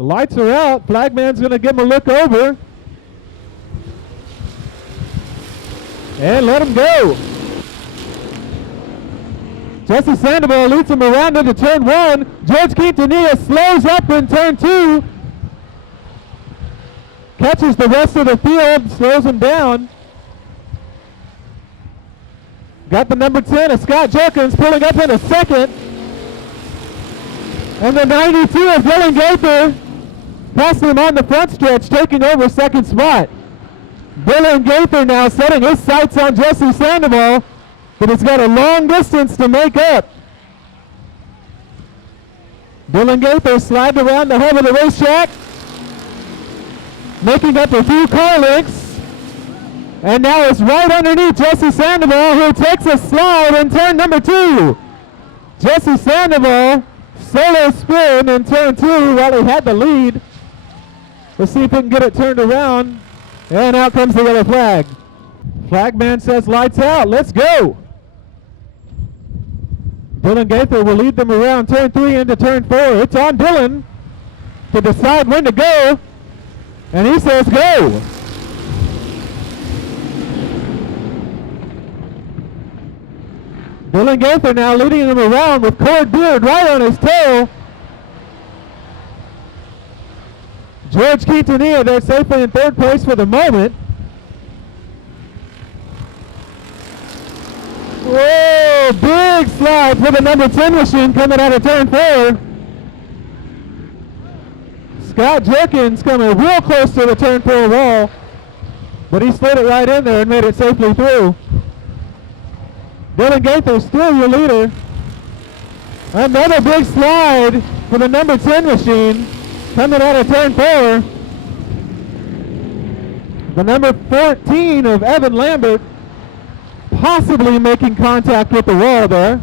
The lights are out. Flagman's going to give him a look over. And let him go. Jesse Sandoval leads him around into turn 1. George Quintanilla slows up in turn 2. Catches the rest of the field, slows him down. Got the number 10 of Scott Jerkins pulling up in a second. And the 92 of Dylan Gaither passing him on the front stretch, taking over second spot. Dylan Gaither now setting his sights on Jesse Sandoval, but he's got a long distance to make up. Dylan Gaither sliding around the hub of the racetrack, making up a few car lengths, and now it's right underneath Jesse Sandoval, who takes a slide in turn number 2. Jesse Sandoval solo spin in turn 2 while he had the lead. Let's see if he can get it turned around. And out comes the yellow flag. Flagman says lights out, let's go. Dylan Gaither will lead them around turn 3 into turn 4. It's on Dylan to decide when to go. And he says go. Dylan Gaither now leading him around with Cord Beard right on his tail. George Quintanilla there safely in third place for the moment. Whoa, big slide for the number 10 machine coming out of turn 4. Scott Jerkins coming real close to the turn 4 wall, but he slid it right in there and made it safely through. Dylan Gaither still your leader. Another big slide for the number 10 machine coming out of turn 4. The number 14 of Evan Lambert possibly making contact with the wall there.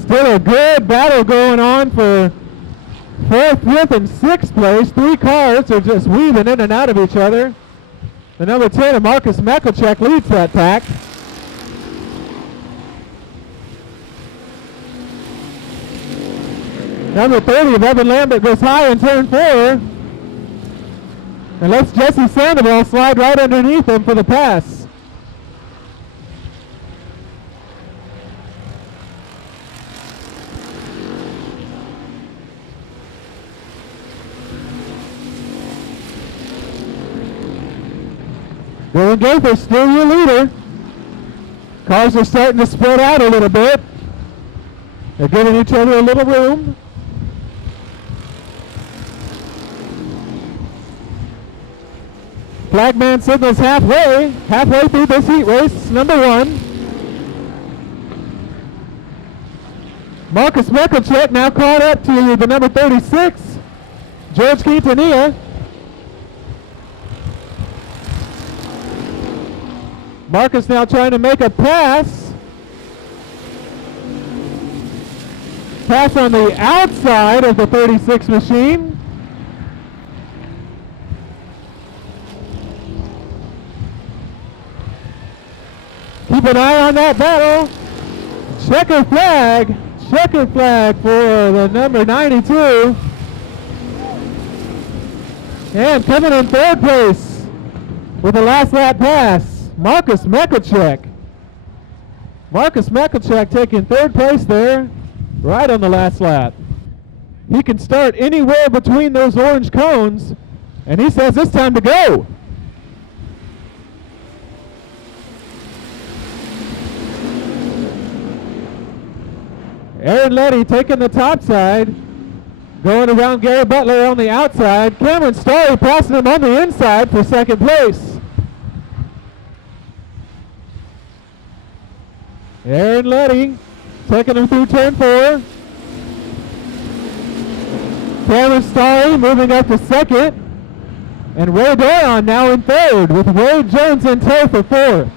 Still a good battle going on for 4th, 5th, and 6th place. 3 cars are just weaving in and out of each other. The number 10 of Marcus Mekelchek leads that pack. Number 30 of Evan Lambert goes high in turn 4. And lets Jesse Sandoval slide right underneath him for the pass. Dylan Gaither still your leader. Cars are starting to spread out a little bit. They're giving each other a little room. Flagman signals halfway through this heat race, number 1. Marcus Mekelchek now caught up to the number 36, George Quintanilla. Marcus now trying to make a pass. Pass on the outside of the 36 machine. Keep an eye on that battle. Checker flag for the number 92. And coming in 3rd place with the last lap pass, Marcus Mekelchek. Marcus Mekelchek taking 3rd place there, right on the last lap. He can start anywhere between those orange cones, and he says it's time to go. Aaron Letty taking the top side, going around Gary Butler on the outside. Cameron Starry passing him on the inside for 2nd place. Aaron Letty taking him through turn 4. Cameron Starry moving up to 2nd. And Ray Doyon now in 3rd with Wade Jones in tow for 4th.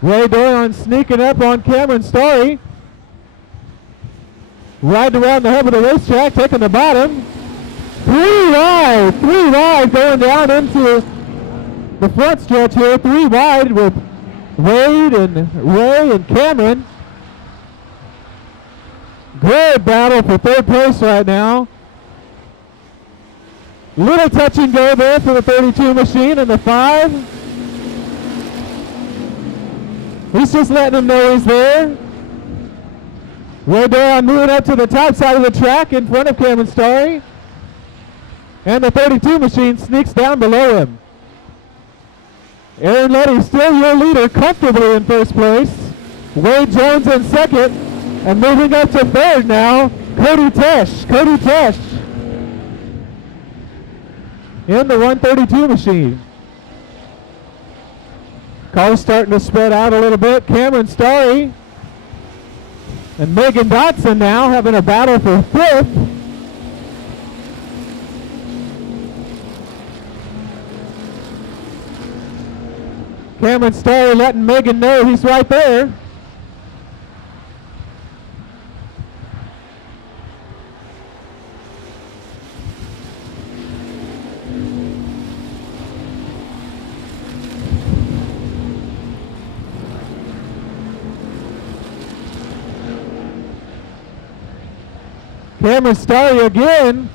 Ray Doyon sneaking up on Cameron Starry. Riding around the hub of the racetrack, taking the bottom. Three wide going down into the front stretch here. 3 wide with Wade and Ray and Cameron. Great battle for third place right now. Little touch and go there for the 32 machine and the 5. He's just letting him know he's there. Ray Doran moving up to the top side of the track in front of Cameron Starry. And the 32 machine sneaks down below him. Aaron Letty still your leader, comfortably in first place. Wade Jones in second. And moving up to third now, Cody Tesh. In the 132 machine. Cars starting to spread out a little bit. Cameron Starry and Megan Dotson now having a battle for fifth. Cameron Starry letting Megan know he's right there. Cameron Starry again,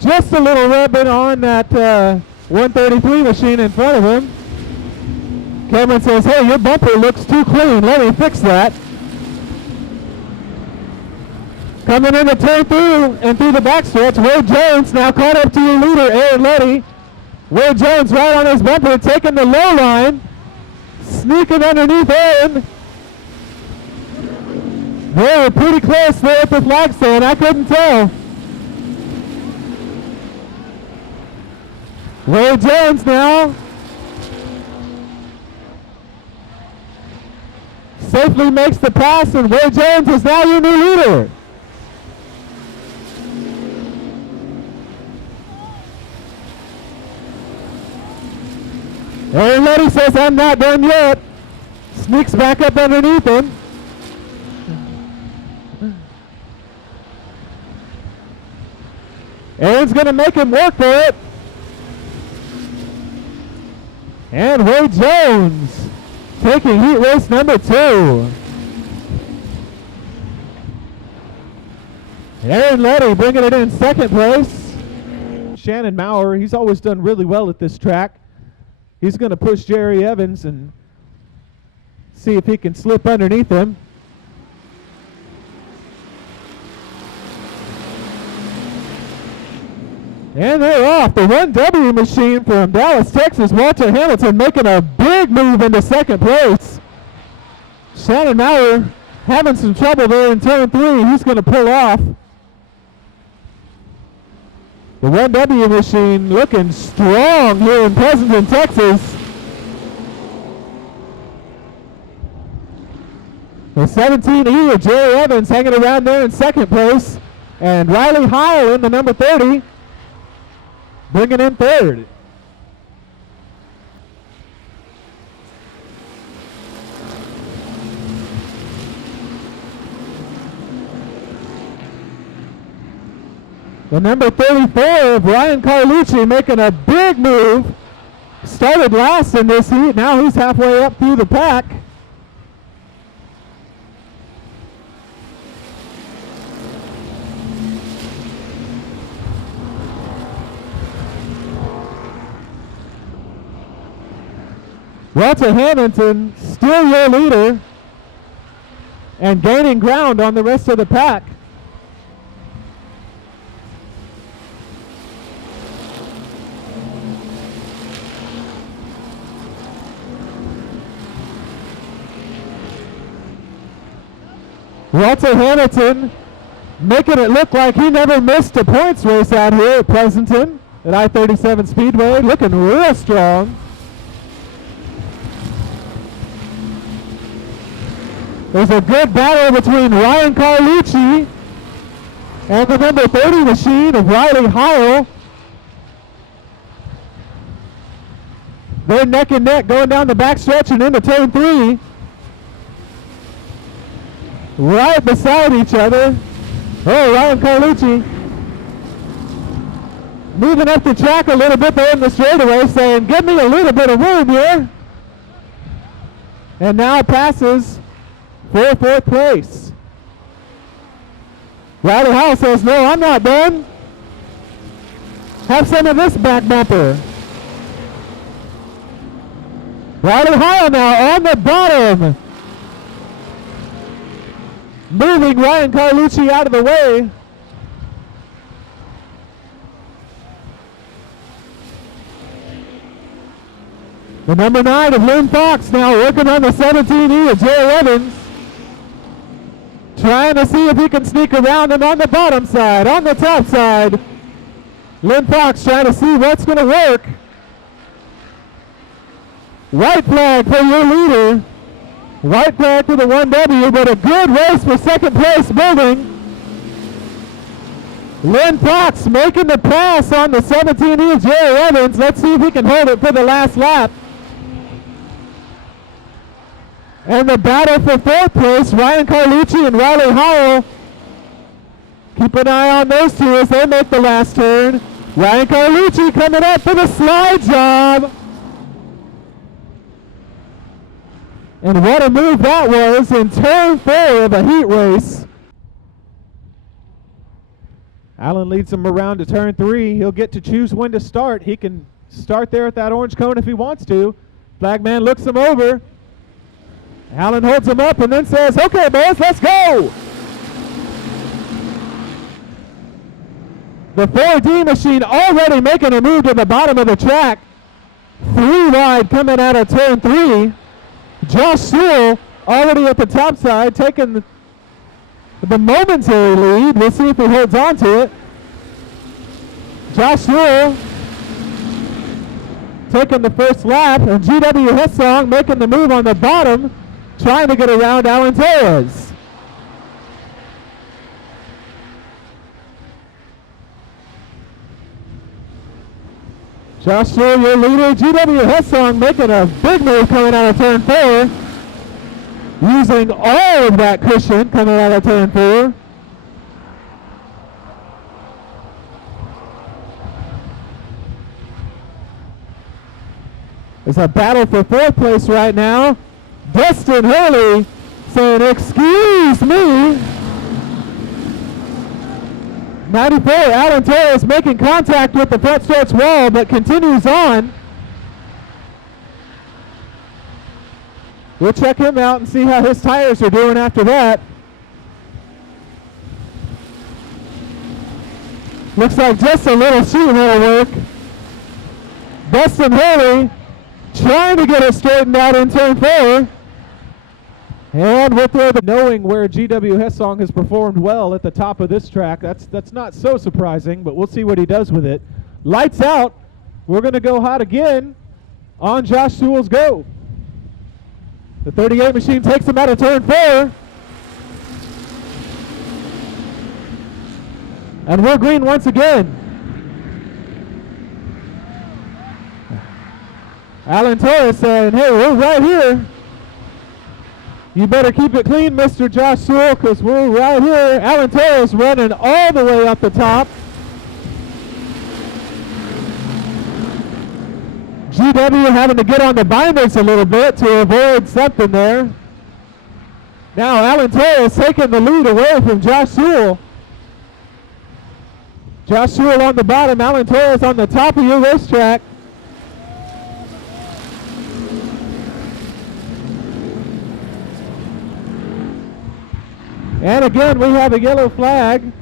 just a little rubbing on that 133 machine in front of him. Cameron says, hey, your bumper looks too clean, let me fix that. Coming in the turn through and through the backstretch, Wade Jones now caught up to your leader, Aaron Letty. Wade Jones right on his bumper, taking the low line, sneaking underneath Aaron. They were pretty close there at the flag stand. I couldn't tell. Wade Jones now safely makes the pass, and Wade Jones is now your new leader. Aaron Letty says, I'm not done yet. Sneaks back up underneath him. Aaron's going to make him work for it. And Wade Jones taking heat race number 2. Aaron Letty bringing it in second place. Shannon Maurer, he's always done really well at this track. He's going to push Jerry Evans and see if he can slip underneath him. And they're off. The 1W machine from Dallas, Texas, Walter Hamilton making a big move into second place. Shannon Maurer having some trouble there in turn 3. He's going to pull off. The 1W machine looking strong here in Pleasanton, Texas. The 17E of Jerry Evans hanging around there in second place. And Riley Heil in the number 30. Bringing in third. The number 34 of Ryan Carlucci making a big move. Started last in this heat. Now he's halfway up through the pack. Walter Hamilton still your leader and gaining ground on the rest of the pack. Walter Hamilton making it look like he never missed a points race out here at Pleasanton at I-37 Speedway, looking real strong. There's a good battle between Ryan Carlucci and the number 30 machine of Riley Heil. They're neck and neck going down the backstretch and into turn 3. Right beside each other. Oh, Ryan Carlucci moving up the track a little bit there in the straightaway, saying, give me a little bit of room here. And now passes for fourth place. Riley Howell says, no, I'm not done. Have some of this back bumper. Riley Howell now on the bottom. Moving Ryan Carlucci out of the way. The number 9 of Lynn Fox now working on the 17E of Jerry Evans. Trying to see if he can sneak around him on the bottom side, on the top side. Lynn Fox trying to see what's going to work. White flag for your leader. White flag for the 1W, but a good race for second place building. Lynn Fox making the pass on the 17E of Jerry Evans. Let's see if he can hold it for the last lap. And the battle for fourth place, Ryan Carlucci and Riley Howell. Keep an eye on those two as they make the last turn. Ryan Carlucci coming up for the slide job. And what a move that was in turn 4 of a heat race. Allen leads him around to turn 3. He'll get to choose when to start. He can start there at that orange cone if he wants to. Flagman looks him over. Allen holds him up and then says, okay, boys, let's go. The 4D machine already making a move to the bottom of the track. 3 wide coming out of turn 3. Josh Sewell already at the top side taking the momentary lead. We'll see if he holds on to it. Josh Sewell taking the first lap, and GW Hessong making the move on the bottom, trying to get around Alan Torres. Josh Sewell, your leader. GW Hessong making a big move coming out of turn 4. Using all of that cushion coming out of turn 4. It's a battle for fourth place right now. Dustin Hurley saying, excuse me. 94, Alan Torres making contact with the front stretch wall, but continues on. We'll check him out and see how his tires are doing after that. Looks like just a little sheet metal work. Dustin Hurley trying to get it straightened out in turn 4. And with the knowing where GW Hessong has performed well at the top of this track, that's not so surprising, but we'll see what he does with it. Lights out. We're going to go hot again on Josh Sewell's go. The 38 machine takes him out of turn 4. And we're green once again. Alan Torres saying, hey, we're right here. You better keep it clean, Mr. Josh Sewell, because we're right here. Alan Torres running all the way up the top. GW having to get on the binders a little bit to avoid something there. Now Alan Torres taking the lead away from Josh Sewell. Josh Sewell on the bottom, Alan Torres on the top of your racetrack. And again, we have a yellow flag.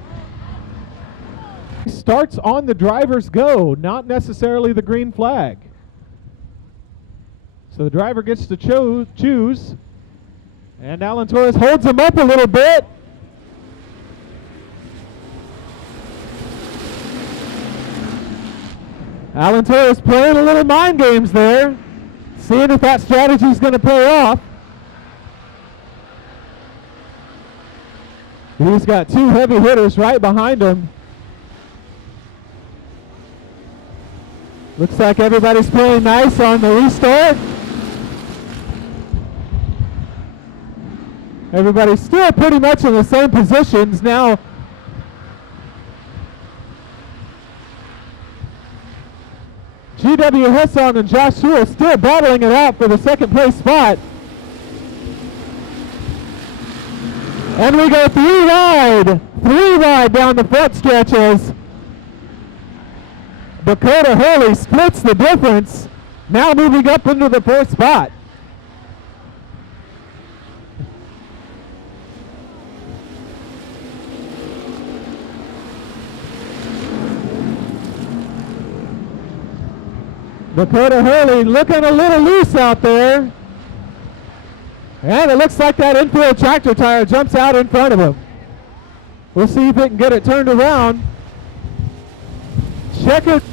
Starts on the driver's go, not necessarily the green flag. So the driver gets to choose. And Alan Torres holds him up a little bit. Alan Torres playing a little mind games there, seeing if that strategy is going to pay off. He's got 2 heavy hitters right behind him. Looks like everybody's playing nice on the restart. Everybody's still pretty much in the same positions. Now, GW Hessong and Josh Sewell still battling it out for the second place spot. And we go three wide down the front stretches. Dakota Hurley splits the difference, now moving up into the fourth spot. Dakota Hurley looking a little loose out there. And it looks like that infield tractor tire jumps out in front of him. We'll see if it can get it turned around. Check it.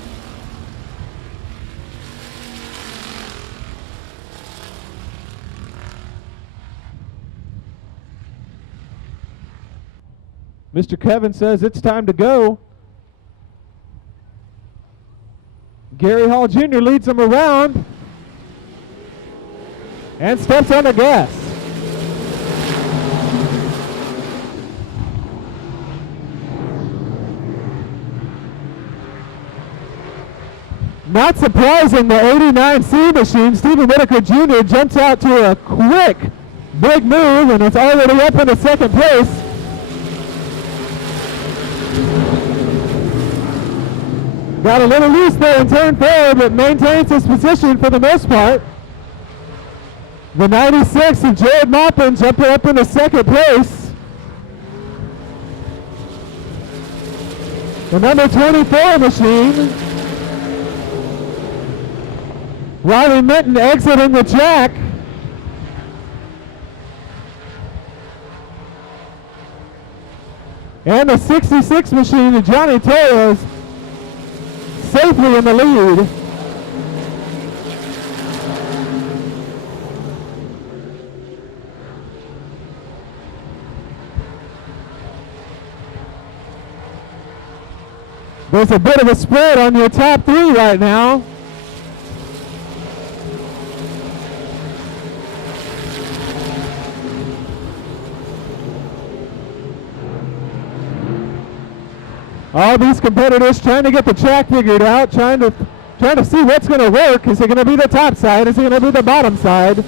Mr. Kevin says it's time to go. Gary Hall Jr. leads him around and steps on the gas. Not surprising, the 89C machine, Stephen Whitaker Jr. jumps out to a quick big move, and it's already up into second place. Got a little loose there in turn 4, but maintains his position for the most part. The 96 of Jared Maupin jumping up into second place. The number 24 machine, Riley Minton, exiting the track. And the 66 machine of Johnny Torres safely in the lead. There's a bit of a spread on your top three right now. All these competitors trying to get the track figured out, trying to see what's going to work. Is it going to be the top side? Is it going to be the bottom side?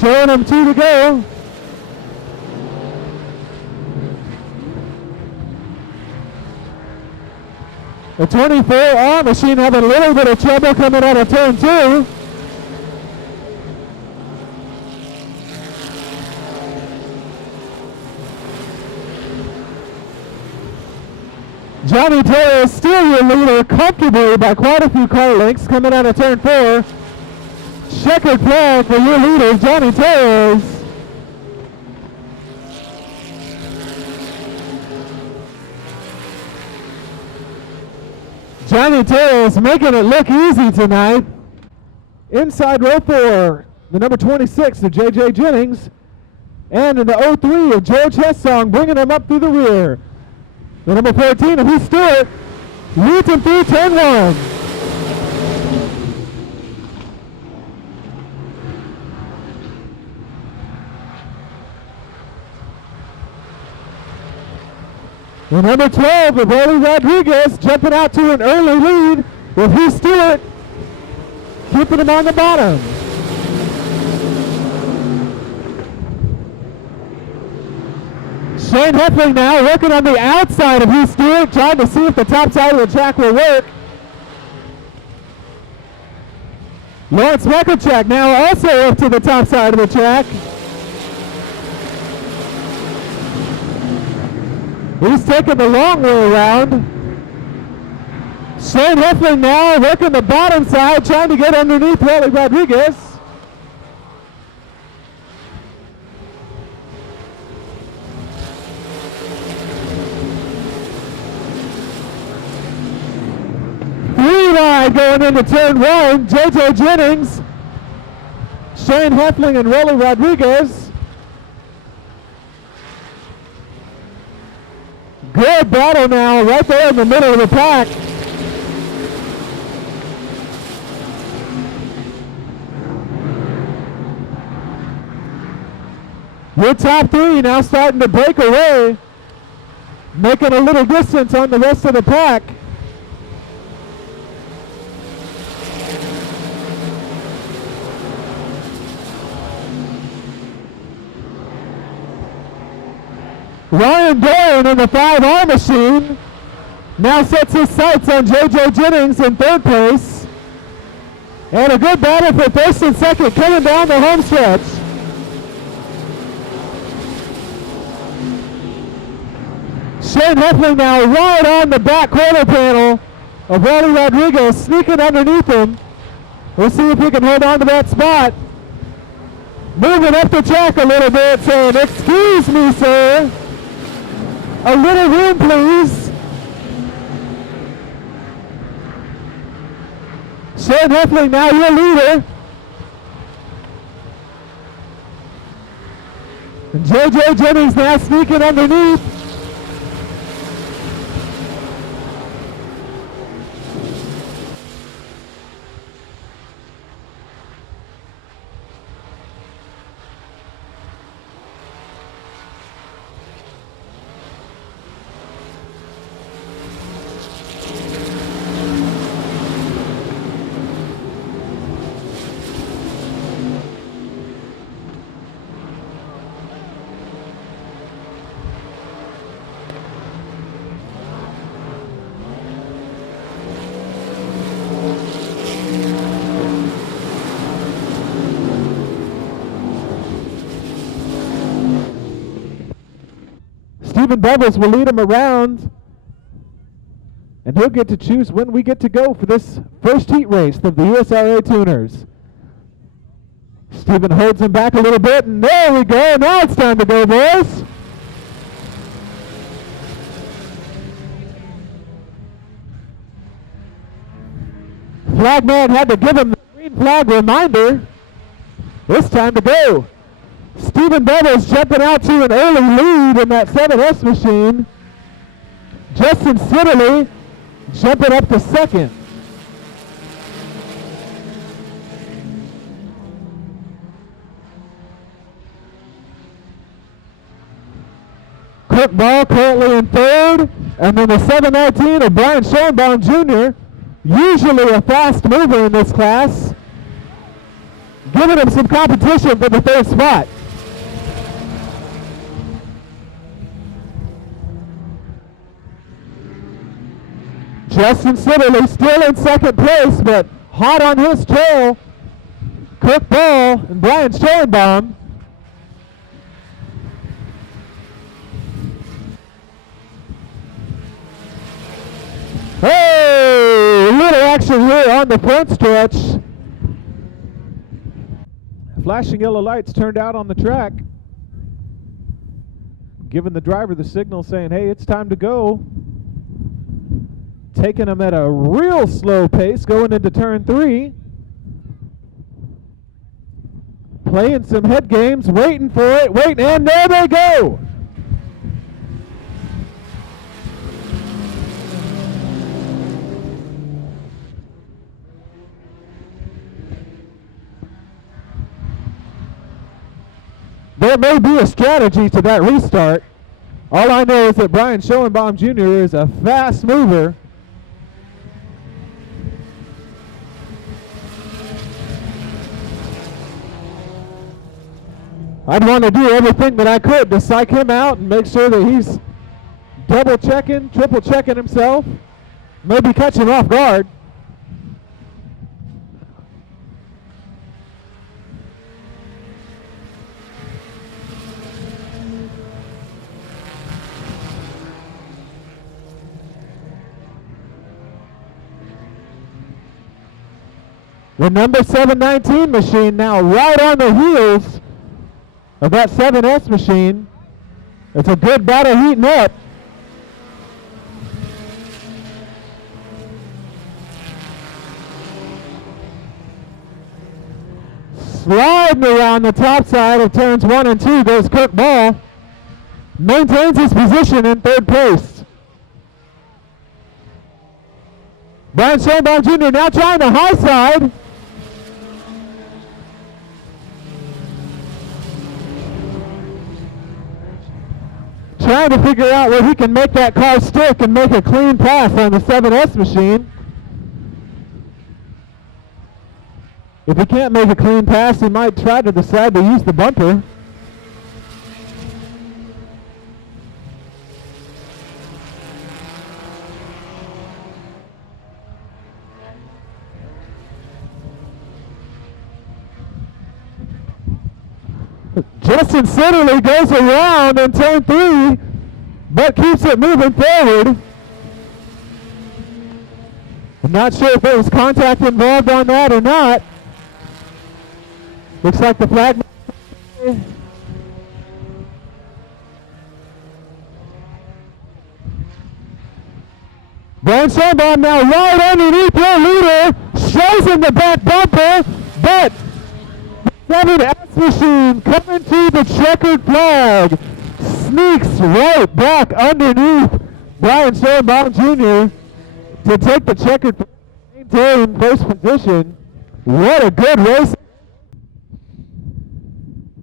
Showing them two to go. The 24R machine having a little bit of trouble coming out of turn 2. Johnny Torres still your leader comfortably by quite a few car lengths coming out of turn 4. Checkered flag for your leader, Johnny Torres. Johnny Torres making it look easy tonight. Inside row 4, the number 26 of J.J. Jennings. And in the 03 of George Hessong, bringing him up through the rear. The number 14 of Heath Stewart leads him through turn 1. The number 12 of Rolly Rodriguez jumping out to an early lead with Heath Stewart keeping him on the bottom. Shane Heffling now working on the outside of Heath Stewart, trying to see if the top side of the track will work. Lawrence Mecklenchak now also up to the top side of the track. He's taking the long way around. Shane Heffling now working the bottom side, trying to get underneath Rolly Rodriguez. Three wide going into turn one. JJ Jennings, Shane Heffling, and Rolly Rodriguez. Good battle now, right there in the middle of the pack. Your top three now starting to break away, making a little distance on the rest of the pack. Ryan Doran in the 5R machine now sets his sights on JJ Jennings in third place. And a good battle for first and second coming down the home stretch. Shane Heffling now right on the back quarter panel of Rolly Rodriguez, sneaking underneath him. We'll see if he can hold on to that spot. Moving up the track a little bit, saying, "Excuse me, sir. A little room, please." Shane Heffling now your leader. And JJ Jennings now sneaking underneath. Stephen Bevis will lead him around, and he'll get to choose when we get to go for this first heat race of the USRA Tuners. Stephen holds him back a little bit, and there we go. Now it's time to go, boys. Flagman had to give him the green flag reminder. It's time to go. Stephen Bevis jumping out to an early lead in that 7S machine. Justin Sitterly jumping up to second. Kirk Ball currently in third, and then the 719 of Brian Schoenbaum Jr., usually a fast mover in this class, giving him some competition for the third spot. Justin Sitterly still in second place, but hot on his trail. Kirk Ball and Brian Schoenbaum. Hey, a little action here on the front stretch. Flashing yellow lights turned out on the track, giving the driver the signal saying, hey, it's time to go. Taking them at a real slow pace going into turn 3. Playing some head games, waiting for it, waiting, and there they go. There may be a strategy to that restart. All I know is that Brian Schoenbaum Jr. is a fast mover. I'd want to do everything that I could to psych him out and make sure that he's double checking, triple checking himself, maybe catch him off guard. The number 719 machine now right on the heels of that 7S machine. It's a good battle heating up. Sliding around the top side of turns 1 and 2 goes Kirk Ball. Maintains his position in third place. Brian Schoenbaum Jr. now trying the high side. Trying to figure out where he can make that car stick and make a clean pass on the 7S machine. If he can't make a clean pass, he might try to decide to use the bumper. Justin Sitterly goes around in turn 3, but keeps it moving forward. I'm not sure if there was contact involved on that or not. Looks like the flag. Brian Schoenbaum now right underneath your leader, shows him the back bumper, but the 7S machine coming to the checkered flag, sneaks right back underneath Brian Schoenbaum Jr. to take the checkered flag, maintain first position. What a good race.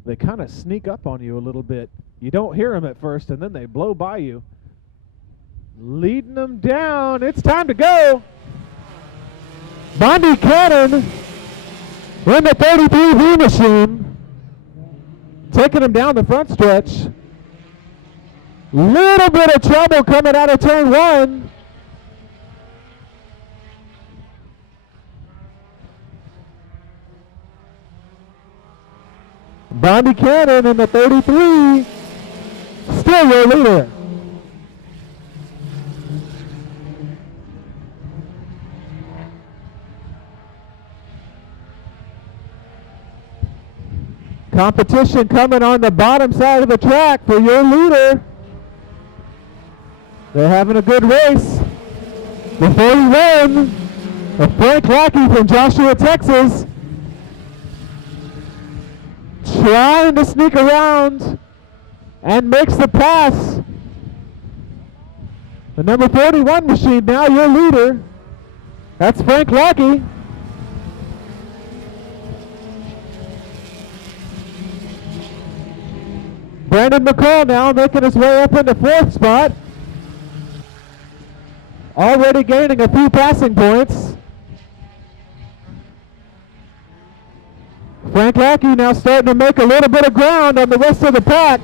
They kind of sneak up on you a little bit. You don't hear them at first, and then they blow by you. Leading them down. It's time to go. Bondi Cannon in the 33V machine, taking them down the front stretch. Little bit of trouble coming out of turn 1. Bondi Cannon in the 33, still your leader. Competition coming on the bottom side of the track for your leader. They're having a good race. The 41 of Frank Lackey from Joshua, Texas, trying to sneak around and makes the pass. The number 41 machine now your leader. That's Frank Lackey. Brandon McCall now making his way up into 4th spot. Already gaining a few passing points. Frank Lackey now starting to make a little bit of ground on the rest of the pack.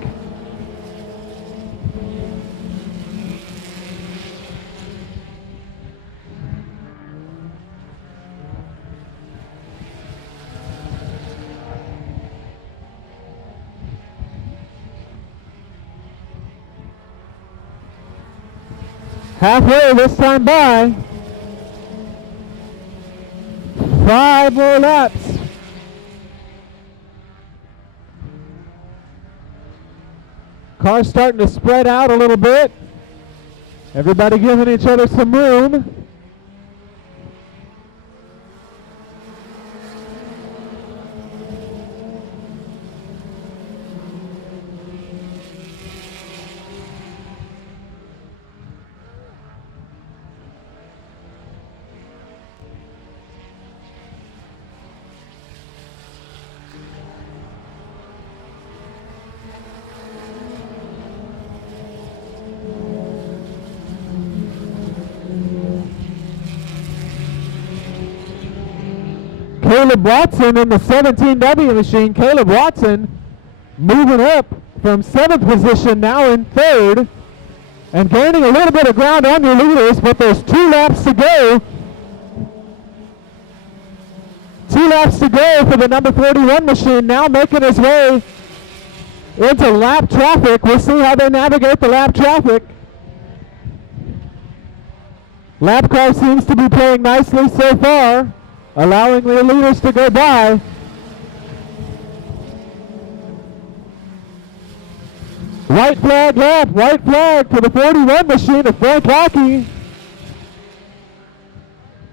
Halfway this time by. 5 more laps. Cars starting to spread out a little bit. Everybody giving each other some room. Caleb Watson in the 17W machine. Caleb Watson moving up from 7th position now in 3rd and gaining a little bit of ground on your leaders, but there's 2 laps to go. 2 laps to go for the number 41 machine, now making his way into lap traffic. We'll see how they navigate the lap traffic. Lap car seems to be playing nicely so far. allowing the leaders to go by. White flag lap, white flag for the 41 machine of Frank Hockey.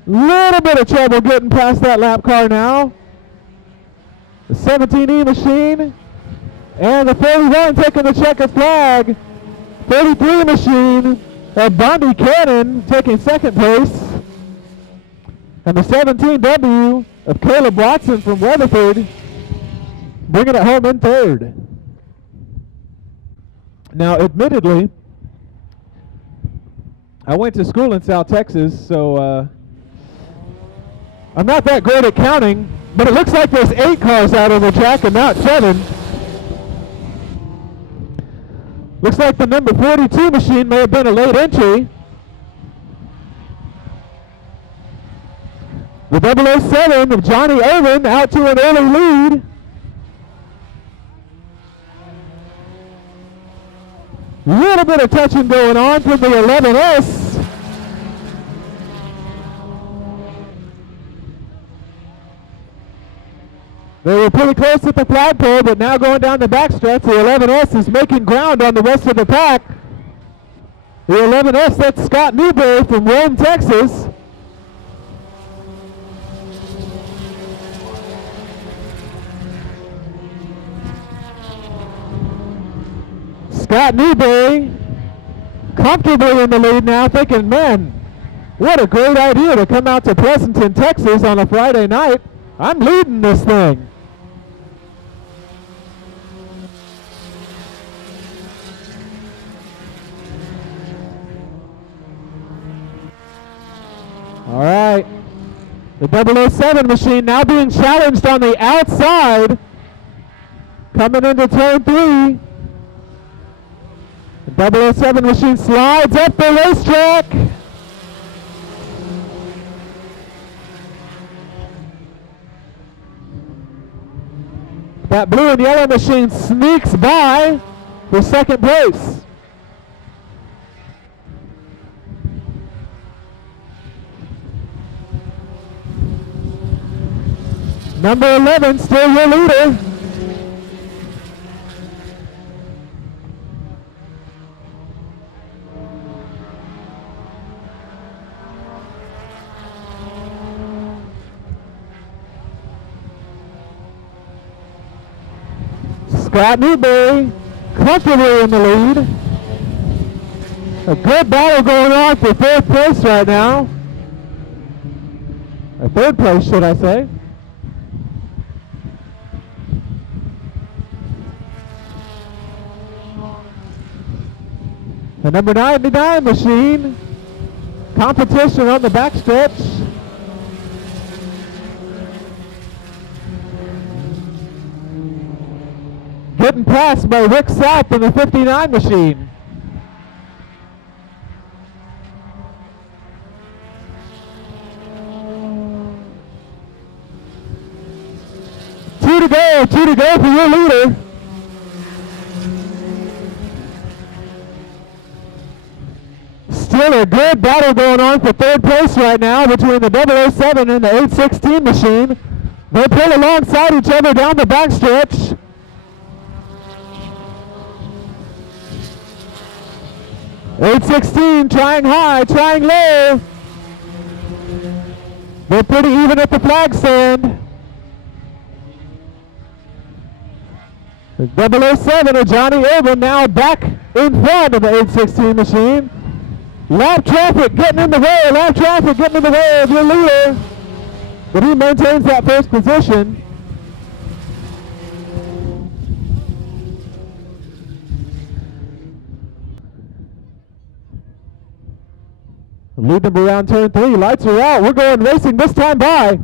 Little bit of trouble getting past that lap car now. The 17E machine and the 41 taking the checkered flag. 33 machine of Bondi Cannon taking second place. And the 17W of Caleb Watson from Weatherford bringing it home in third. Now, admittedly, I went to school in South Texas, so I'm not that great at counting, but it looks like there's 8 cars out on the track and not 7. Looks like the number 42 machine may have been a late entry. The 007 of Johnny Irvin out to an early lead. Little bit of touching going on from the 11S. They were pretty close at the flagpole, but now going down the backstretch, the 11S is making ground on the rest of the pack. The 11S, that's Scott Newberry from Rome, Texas. Scott Newberry comfortably in the lead now, thinking, man, what a great idea to come out to Pleasanton, Texas on a Friday night. I'm leading this thing. All right. The 007 machine now being challenged on the outside. Coming into turn 3. The 007 machine slides up the racetrack. That blue and yellow machine sneaks by for second place. Number 11 still your leader. Scott Newberry comfortably in the lead. A good battle going on for fourth place right now. Or third place, should I say. The number 99 machine. Competition on the backstretch. Getting passed by Rick Sapp in the 59 machine. Two to go for your leader. Still a good battle going on for third place right now between the 007 and the 816 machine. They pull alongside each other down the backstretch. .816 trying high, trying low. They're pretty even at the flag stand. The 007 of Johnny Irvin now back in front of the 816 machine. Lap traffic getting in the way, lap traffic getting in the way of your leader. But he maintains that first position. Lead number around turn 3. Lights are out. We're going racing this time by.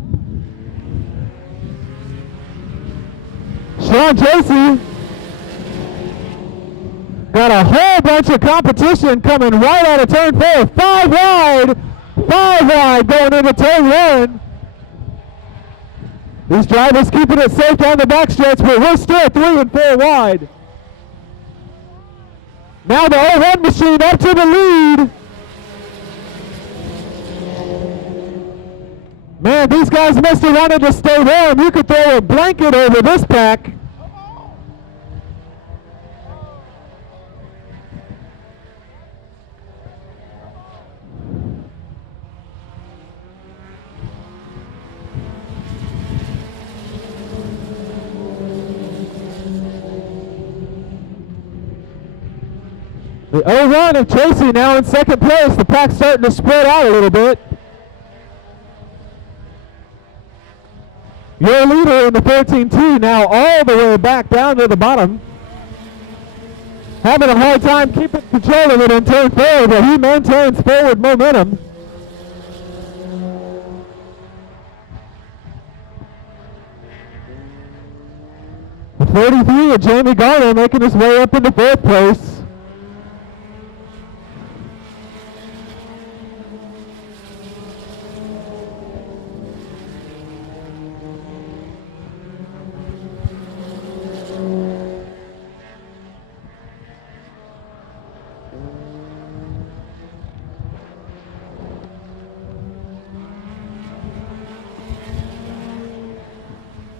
Sean Tracy got a whole bunch of competition coming right out of turn 4. 5 wide going into turn 1. These drivers keeping it safe down the backstretch, but we're still 3 and 4 wide. Now the 01 machine up to the lead. Man, these guys must have wanted to stay warm. You could throw a blanket over this pack. The 0-1 of Tracy now in second place. The pack's starting to spread out a little bit. Your leader in the 13T now all the way back down to the bottom. Having a hard time keeping control of it in turn 4, but he maintains forward momentum. The 33 of Jamie Garner making his way up into fourth place.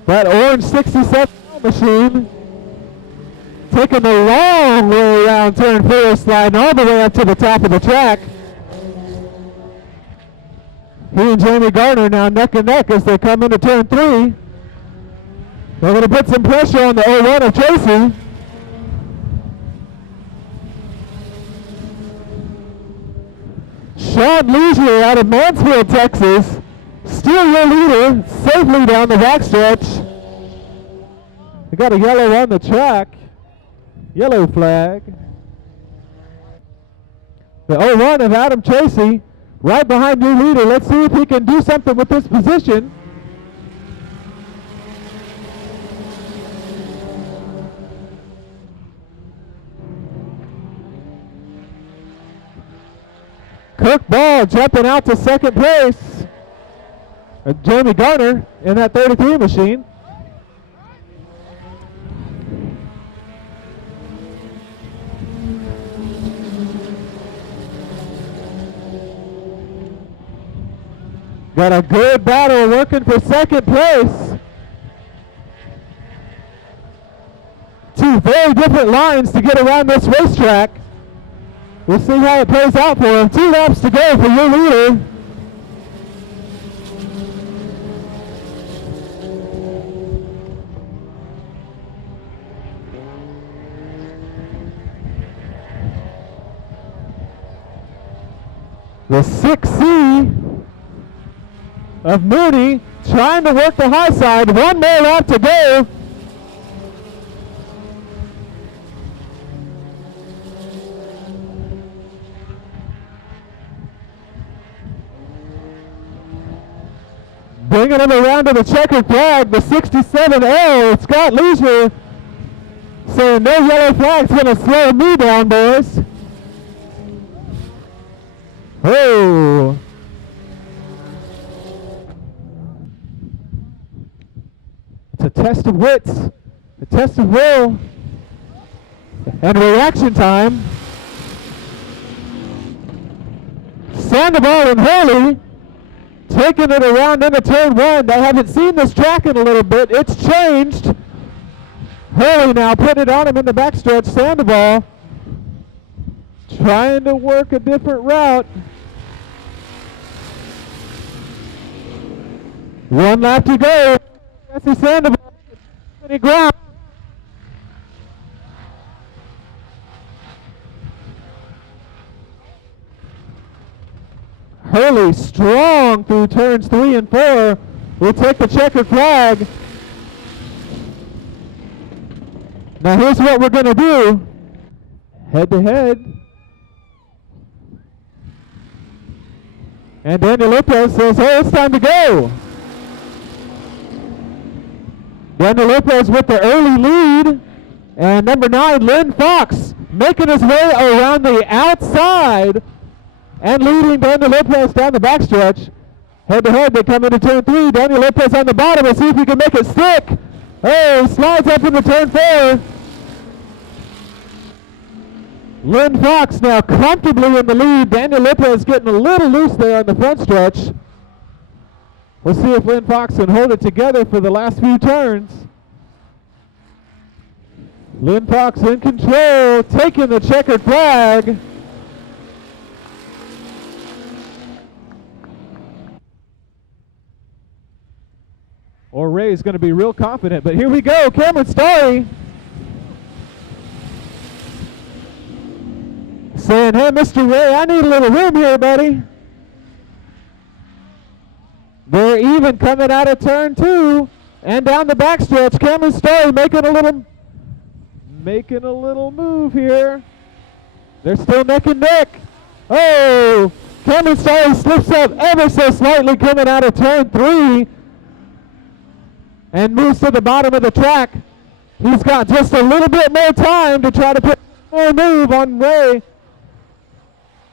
That orange 67 machine taking the long way around turn 4, sliding all the way up to the top of the track. He and Jamie Garner now neck and neck as they come into turn 3. They're going to put some pressure on the 0-1 of Tracy. Sean Leisure out of Mansfield, Texas. Still your leader, safely down the backstretch. We got a yellow on the track. Yellow flag. The 0-1 of Adam Tracy, right behind your leader. Let's see if he can do something with this position. Kirk Ball jumping out to second place. Jamie Garner in that 33 machine. Got a good battle working for second place. Two very different lines to get around this racetrack. We'll see how it plays out for him. 2 laps to go for your leader. The 6C of Mooney trying to work the high side. 1 more lap to go. Bringing him around to the checkered flag, the 67L, Scott Leisure, saying no yellow flag's going to slow me down, boys. Oh. It's a test of wits, a test of will, and reaction time. Sandoval and Hurley taking it around into turn 1. I haven't seen this track in a little bit. It's changed. Hurley now put it on him in the backstretch. Sandoval trying to work a different route. 1 lap to go. Jesse Sandoval any ground. Hurley strong through turns 3 and 4. We'll take the checkered flag. Now here's what we're going to do. Head to head. And Daniel Lopez says, hey, it's time to go. Daniel Lopez with the early lead. And number 9, Lynn Fox, making his way around the outside and leading Daniel Lopez down the backstretch. Head to head, they come into turn 3. Daniel Lopez on the bottom. Let's see if he can make it stick. Oh, slides up into turn 4. Lynn Fox now comfortably in the lead. Daniel Lopez getting a little loose there on the front stretch. We'll see if Lynn Fox can hold it together for the last few turns. Lynn Fox in control, taking the checkered flag. Or Ray's going to be real confident, but here we go, Cameron Starry. Saying, hey, Mr. Ray, I need a little room here, buddy. They're even coming out of turn 2 and down the backstretch. Cameron Starry making a little move here. They're still neck and neck. Oh, Cameron Starry slips up ever so slightly coming out of turn 3 and moves to the bottom of the track. He's got just a little bit more time to try to put more move on Ray.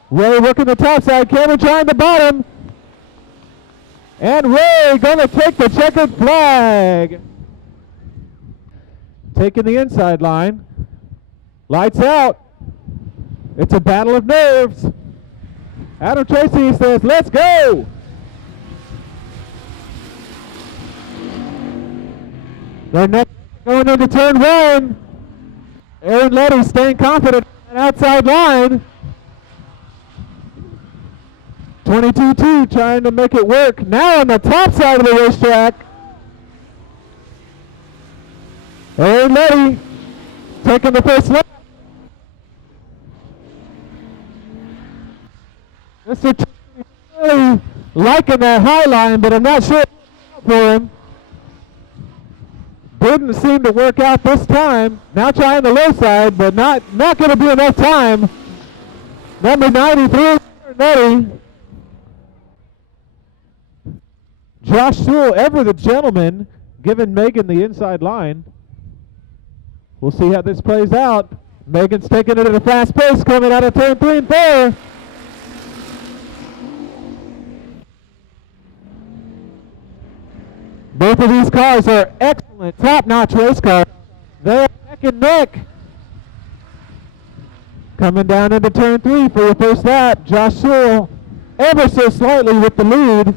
Ray working the top side, Cameron trying the bottom. And Ray gonna take the checkered flag. Taking the inside line. Lights out. It's a battle of nerves. Adam Tracy says, let's go. They're next going into turn 1. Aaron Letty staying confident on the outside line. 22-2 trying to make it work. Now on the top side of the racetrack. Aaron Letty taking the first lap. Mr. Tracy really liking that high line, but I'm not sure for him. Didn't seem to work out this time. Now trying the low side, but not going to be enough time. Number 93, Nettie. Josh Sewell, ever the gentleman, giving Megan the inside line. We'll see how this plays out. Megan's taking it at a fast pace coming out of turn 3 and 4. Both of these cars are excellent, top-notch race cars. They're neck and neck. Coming down into turn 3 for your first lap. Josh Sewell ever so slightly with the lead.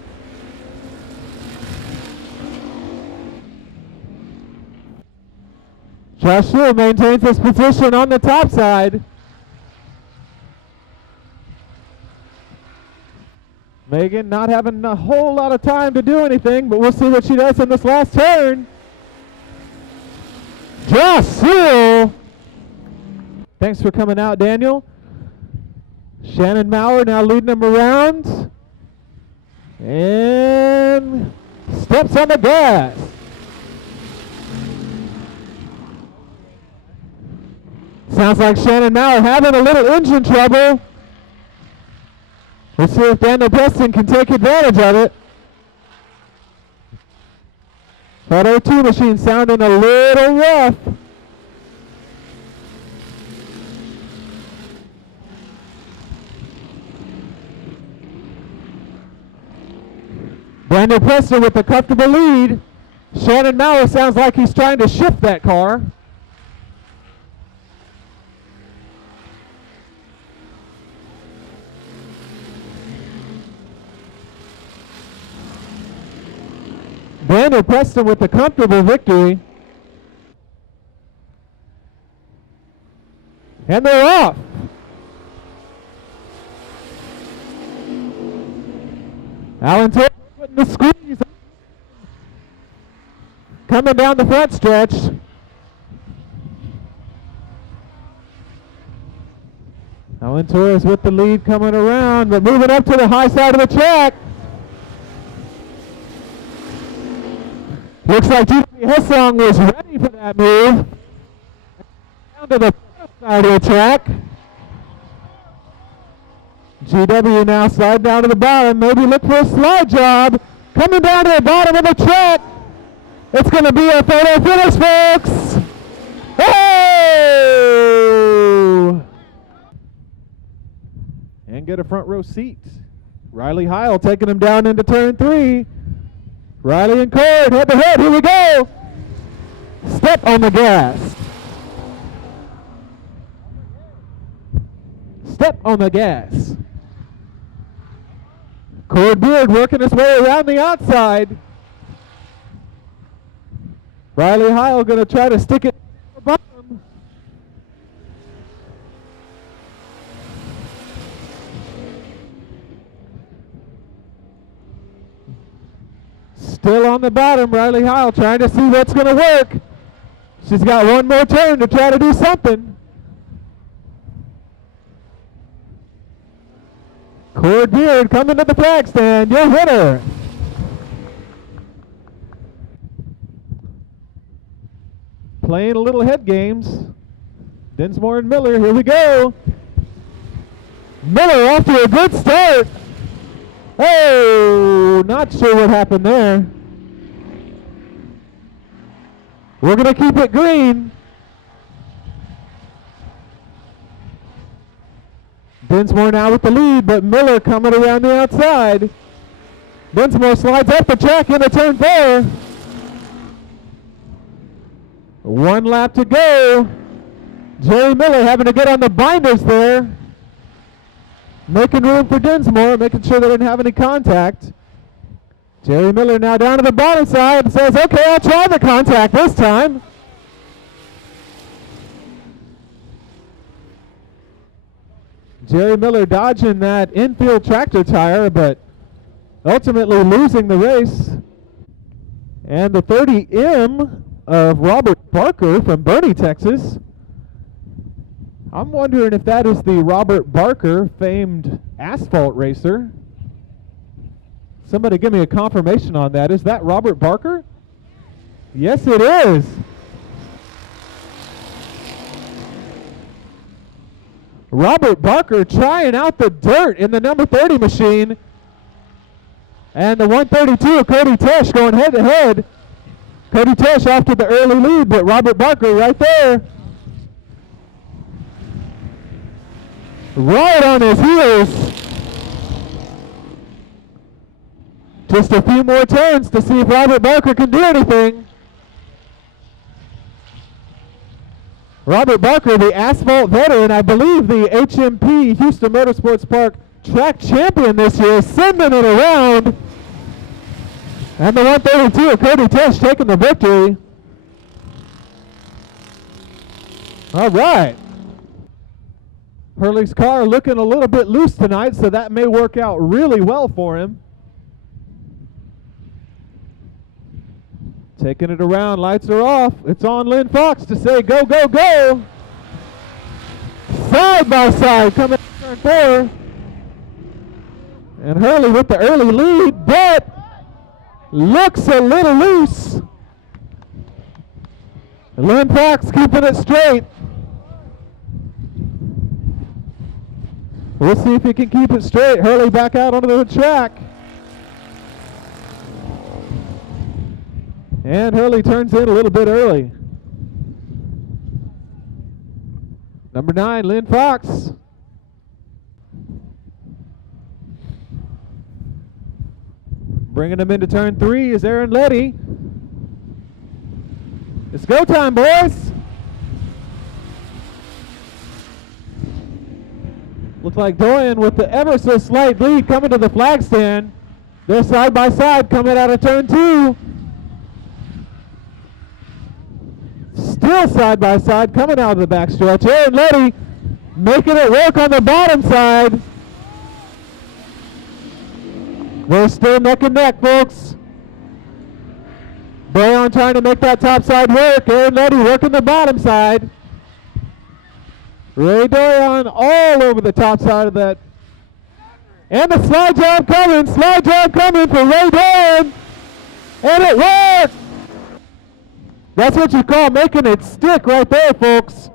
Josh Sewell maintains his position on the top side. Megan not having a whole lot of time to do anything, but we'll see what she does in this last turn. Josh Sewell. Thanks for coming out, Daniel. Shannon Maurer now leading them around. And steps on the gas. Sounds like Shannon Maurer having a little engine trouble. We'll see if Daniel Preston can take advantage of it. That O2 machine sounding a little rough. Daniel Preston with a comfortable lead. Shannon Maurer sounds like he's trying to shift that car. Daniel Preston with a comfortable victory. And they're off. Alan Taylor putting the squeeze. Coming down the front stretch. Alan Torres with the lead coming around, but moving up to the high side of the track. Looks like GW Hessong was ready for that move. Down to the side of the track. GW now slide down to the bottom. Maybe look for a slide job. Coming down to the bottom of the track. It's going to be a photo finish, folks. Oh! And get a front row seat. Riley Heil taking him down into turn 3. Riley and Cord head to head. Here we go. Step on the gas. Step on the gas. Cord Beard working his way around the outside. Riley Heil going to try to stick it to the bottom. Still on the bottom, Riley Heil trying to see what's going to work. She's got one more turn to try to do something. Cord Beard coming to the flag stand, your winner. Playing a little head games. Dinsmore and Miller, here we go. Miller off to a good start. Oh, not sure what happened there. We're going to keep it green. Dinsmore now with the lead, but Miller coming around the outside. Dinsmore slides up the track into turn 4. 1 lap to go. Jerry Miller having to get on the binders there. Making room for Dinsmore, making sure they didn't have any contact. Jerry Miller now down to the bottom side and says, okay, I'll try the contact this time. Jerry Miller dodging that infield tractor tire, but ultimately losing the race. And the 30M of Robert Barker from Boerne, Texas. I'm wondering if that is the Robert Barker famed asphalt racer. Somebody give me a confirmation on that. Is that Robert Barker? Yes, it is. Robert Barker trying out the dirt in the number 30 machine. And the 132 of Cody Tesh going head to head. Cody Tesh off to the early lead, but Robert Barker right there. Right on his heels. Just a few more turns to see if Robert Barker can do anything. Robert Barker, the asphalt veteran, I believe the HMP Houston Motorsports Park track champion this year, sending it around. And the 132 of Cody Tesh taking the victory. All right. Hurley's car looking a little bit loose tonight, so that may work out really well for him. Taking it around, lights are off. It's on Lynn Fox to say go, go, go. Side by side coming to turn 4. And Hurley with the early lead, but looks a little loose. Lynn Fox keeping it straight. We'll see if he can keep it straight. Hurley back out onto the track. And Hurley turns in a little bit early. Number 9, Lynn Fox. Bringing him into turn 3 is Aaron Letty. It's go time, boys. Looks like Doyen with the ever so slight lead coming to the flag stand. They're side by side coming out of turn 2. Still side by side coming out of the backstretch. Aaron Letty making it work on the bottom side. We're still neck and neck, folks. Doyen trying to make that top side work. Aaron Letty working the bottom side. Ray Doyen all over the top side of that. And the slide job coming for Ray Doyen. And it worked. That's what you call making it stick right there, folks.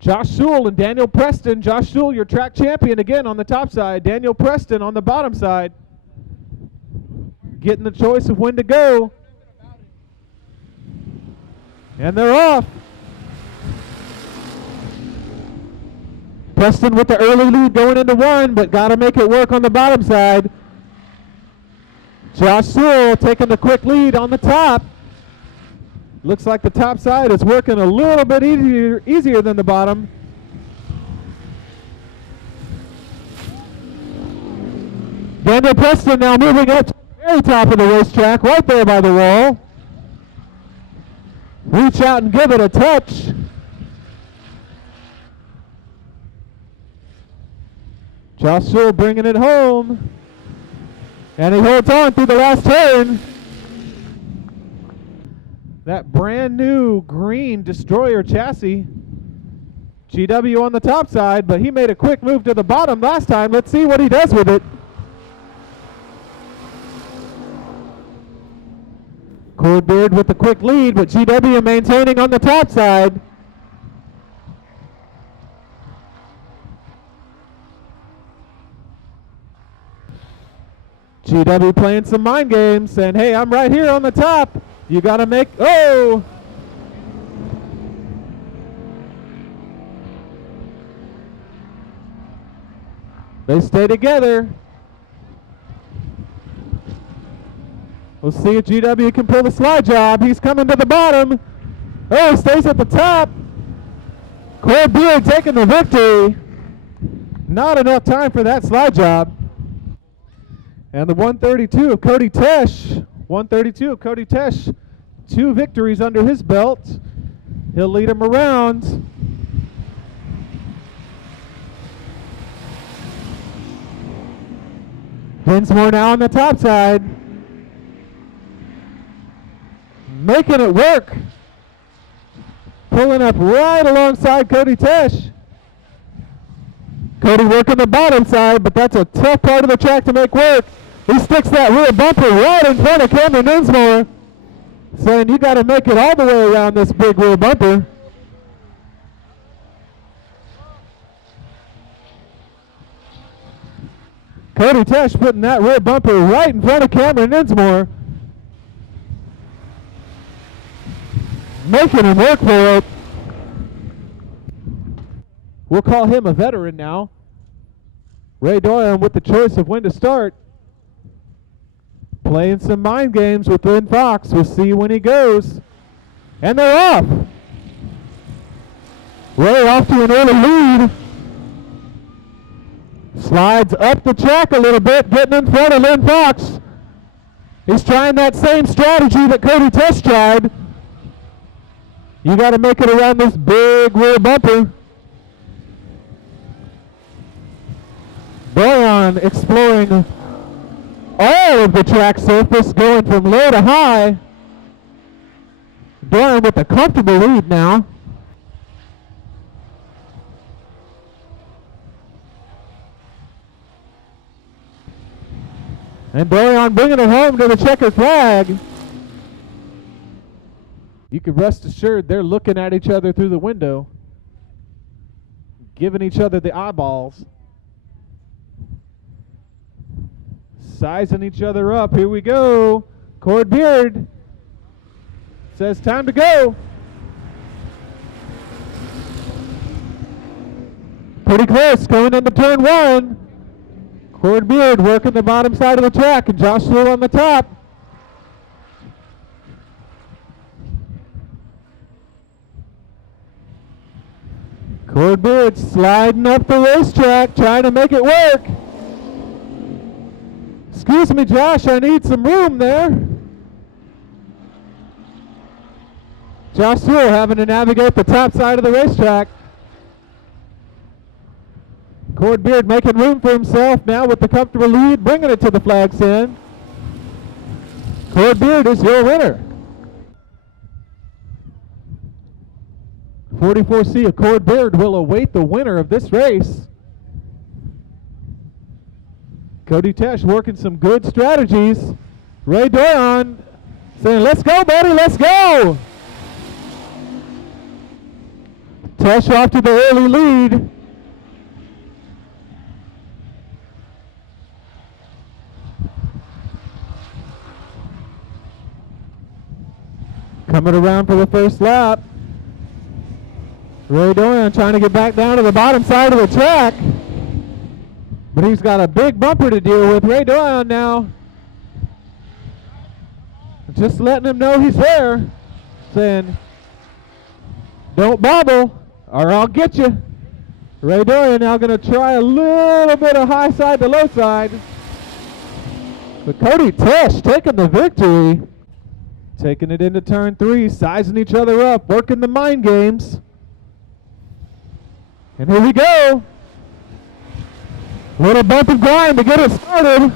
Josh Sewell and Daniel Preston. Josh Sewell, your track champion again on the top side. Daniel Preston on the bottom side. Getting the choice of when to go. And they're off. Preston with the early lead going into 1, but got to make it work on the bottom side. Josh Sewell taking the quick lead on the top. Looks like the top side is working a little bit easier than the bottom. Daniel Preston now moving up to the very top of the racetrack, right there by the wall. Reach out and give it a touch. Josh Sewell bringing it home. And he holds on through the last turn. That brand new green Destroyer chassis. GW on the top side, but he made a quick move to the bottom last time. Let's see what he does with it. Cord Beard with the quick lead, but GW maintaining on the top side. GW playing some mind games, saying, hey, I'm right here on the top. You got to make, oh! They stay together. We'll see if GW can pull the slide job. He's coming to the bottom. Oh, he stays at the top. Cord Beard taking the victory. Not enough time for that slide job. And the 132 of Cody Tesh. 132 of Cody Tesh. 2 victories under his belt. He'll lead him around. Dinsmore now on the top side. Making it work. Pulling up right alongside Cody Tesh. Cody working the bottom side, but that's a tough part of the track to make work. He sticks that rear bumper right in front of Cameron Dinsmore, saying you got to make it all the way around this big rear bumper. Cody Tesh putting that rear bumper right in front of Cameron Dinsmore. Making him work for it. We'll call him a veteran now. Ray Doyle with the choice of when to start. Playing some mind games with Lynn Fox. We'll see when he goes. And they're off. Ray off to an early lead. Slides up the track a little bit, getting in front of Lynn Fox. He's trying that same strategy that Cody Tesh tried. You got to make it around this big rear bumper. Boyan exploring all of the track surface, going from low to high. Doran with a comfortable lead now. And Boyan bringing it home to the checkered flag. You can rest assured they're looking at each other through the window, giving each other the eyeballs. Sizing each other up. Here we go. Cord Beard says time to go. Pretty close going into turn 1. Cord Beard working the bottom side of the track and Josh Sewell on the top. Cord Beard sliding up the racetrack, trying to make it work. Excuse me, Josh, I need some room there. Josh Sewell having to navigate the top side of the racetrack. Cord Beard making room for himself now with the comfortable lead, bringing it to the flag stand. Cord Beard is your winner. 44C of Cord Beard will await the winner of this race. Cody Tesh working some good strategies. Ray Doyon saying, let's go, buddy, let's go. Tesh off to the early lead. Coming around for the first lap. Ray Doyon trying to get back down to the bottom side of the track. But he's got a big bumper to deal with. Ray Doyon now just letting him know he's there. Saying, don't bobble or I'll get you. Ray Doyon now going to try a little bit of high side to low side. But Cody Tesh taking the victory. Taking it into turn 3, sizing each other up, working the mind games. And here we go. Little bump and grind to get it started.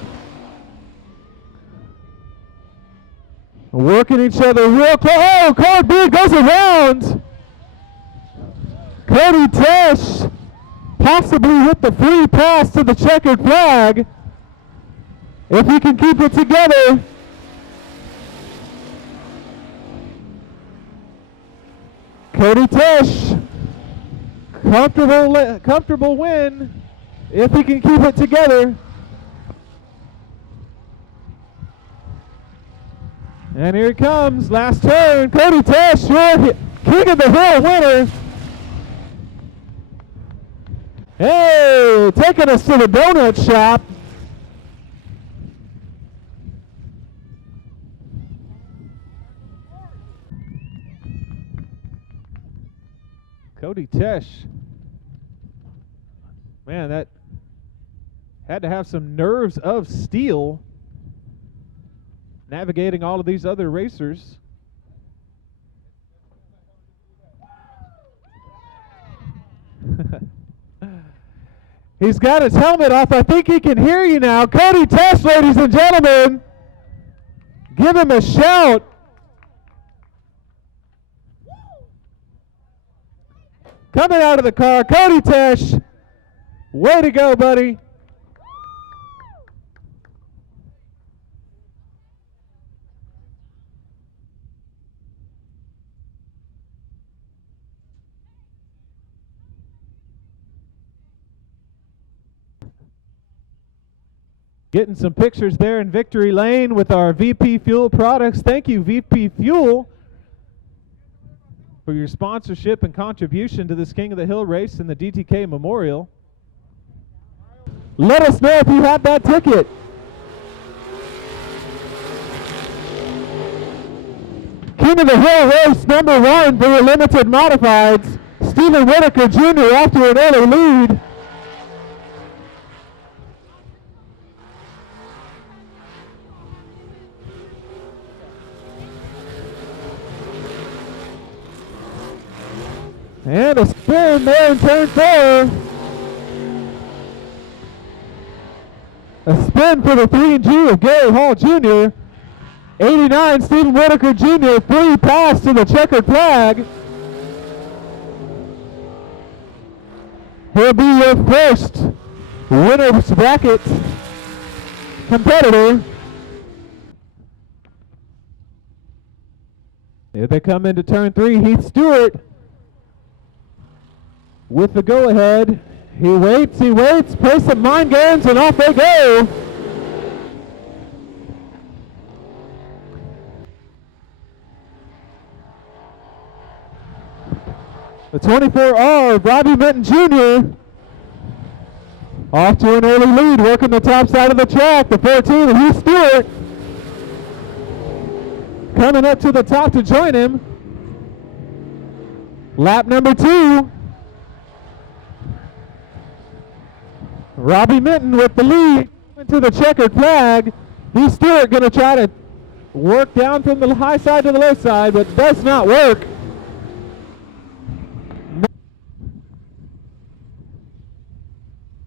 Working each other real close. Oh, Card B goes around. Cody Tesh possibly with the free pass to the checkered flag. If he can keep it together. Cody Tesh, comfortable win if he can keep it together. And here it comes, last turn. Cody Tesh, your King of the Hill winner. Hey, taking us to the donut shop. Cody Tesh, man, that had to have some nerves of steel navigating all of these other racers. He's got his helmet off. I think he can hear you now. Cody Tesh, ladies and gentlemen. Give him a shout. Coming out of the car, Cody Tesh. Way to go, buddy. Getting some pictures there in Victory Lane with our VP Fuel products. Thank you, VP Fuel, for your sponsorship and contribution to this King of the Hill race in the DTK Memorial. Let us know if you have that ticket. King of the Hill race number 1 for your limited modifieds. Stephen Whitaker Jr. after an early lead. And a spin there in turn 4. A spin for the 3G of Gary Hall Jr. 89, Stephen Whitaker Jr. Free pass to the checkered flag. He'll be your first winner's bracket competitor. Here they come into turn 3. Heath Stewart with the go-ahead. He waits, plays some mind games, and off they go. The 24R, Robbie Minton Jr. off to an early lead, working the top side of the track. The 14, Heath Stewart, coming up to the top to join him. Lap number 2. Robbie Minton with the lead into the checkered flag. Heath Stewart going to try to work down from the high side to the low side, but does not work.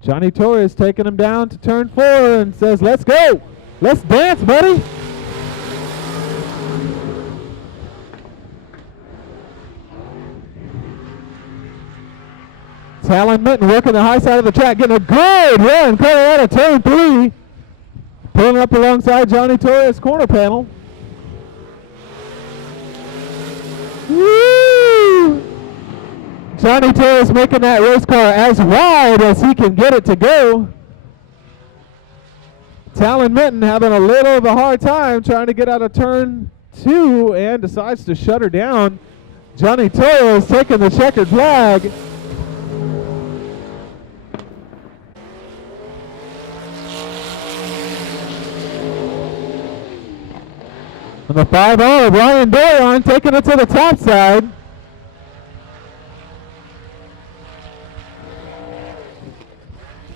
Johnny Torres taking him down to turn 4 and says, let's go. Let's dance, buddy. Talon Minton working the high side of the track, getting a good run coming out of turn 3. Pulling up alongside Johnny Torres' corner panel. Woo! Johnny Torres making that race car as wide as he can get it to go. Talon Minton having a little of a hard time trying to get out of turn 2 and decides to shut her down. Johnny Torres taking the checkered flag. And the 5-0, Brian Dorion taking it to the top side.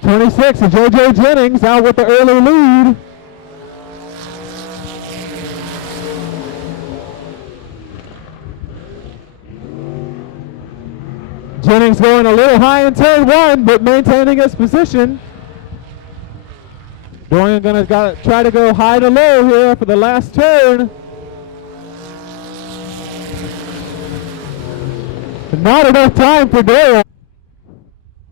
'26 JJ Jennings out with the early lead. Jennings going a little high in turn one, but maintaining his position. Dorian gonna try to go high to low here for the last turn. Not enough time for Dorian.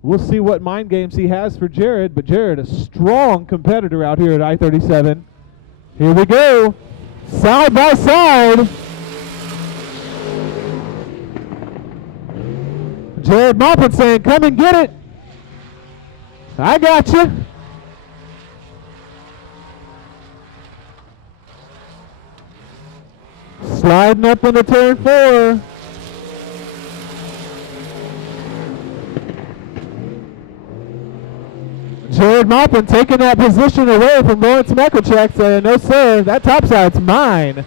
We'll see what mind games he has for Jared, but Jared, a strong competitor out here at I-37. Here we go, side by side. Jared Maupin saying, come and get it. I got you. Sliding up into turn 4. Jared Maupin taking that position away from Lawrence Mekochek, saying, no sir, that topside's mine.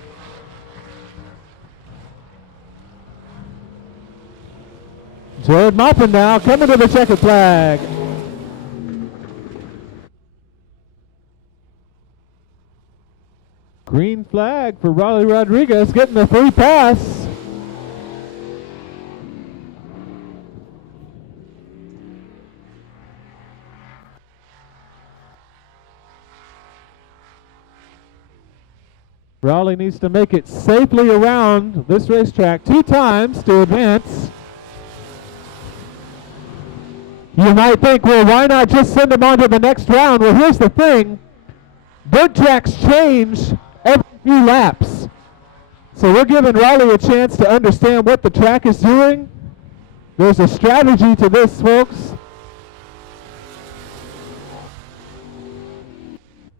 Jared Maupin now coming to the checkered flag. Green flag for Raleigh Rodriguez, getting the free pass. Raleigh needs to make it safely around this racetrack 2 times to advance. You might think, well, why not just send them on to the next round? Well, here's the thing. Dirt tracks change every few laps. So we're giving Raleigh a chance to understand what the track is doing. There's a strategy to this, folks.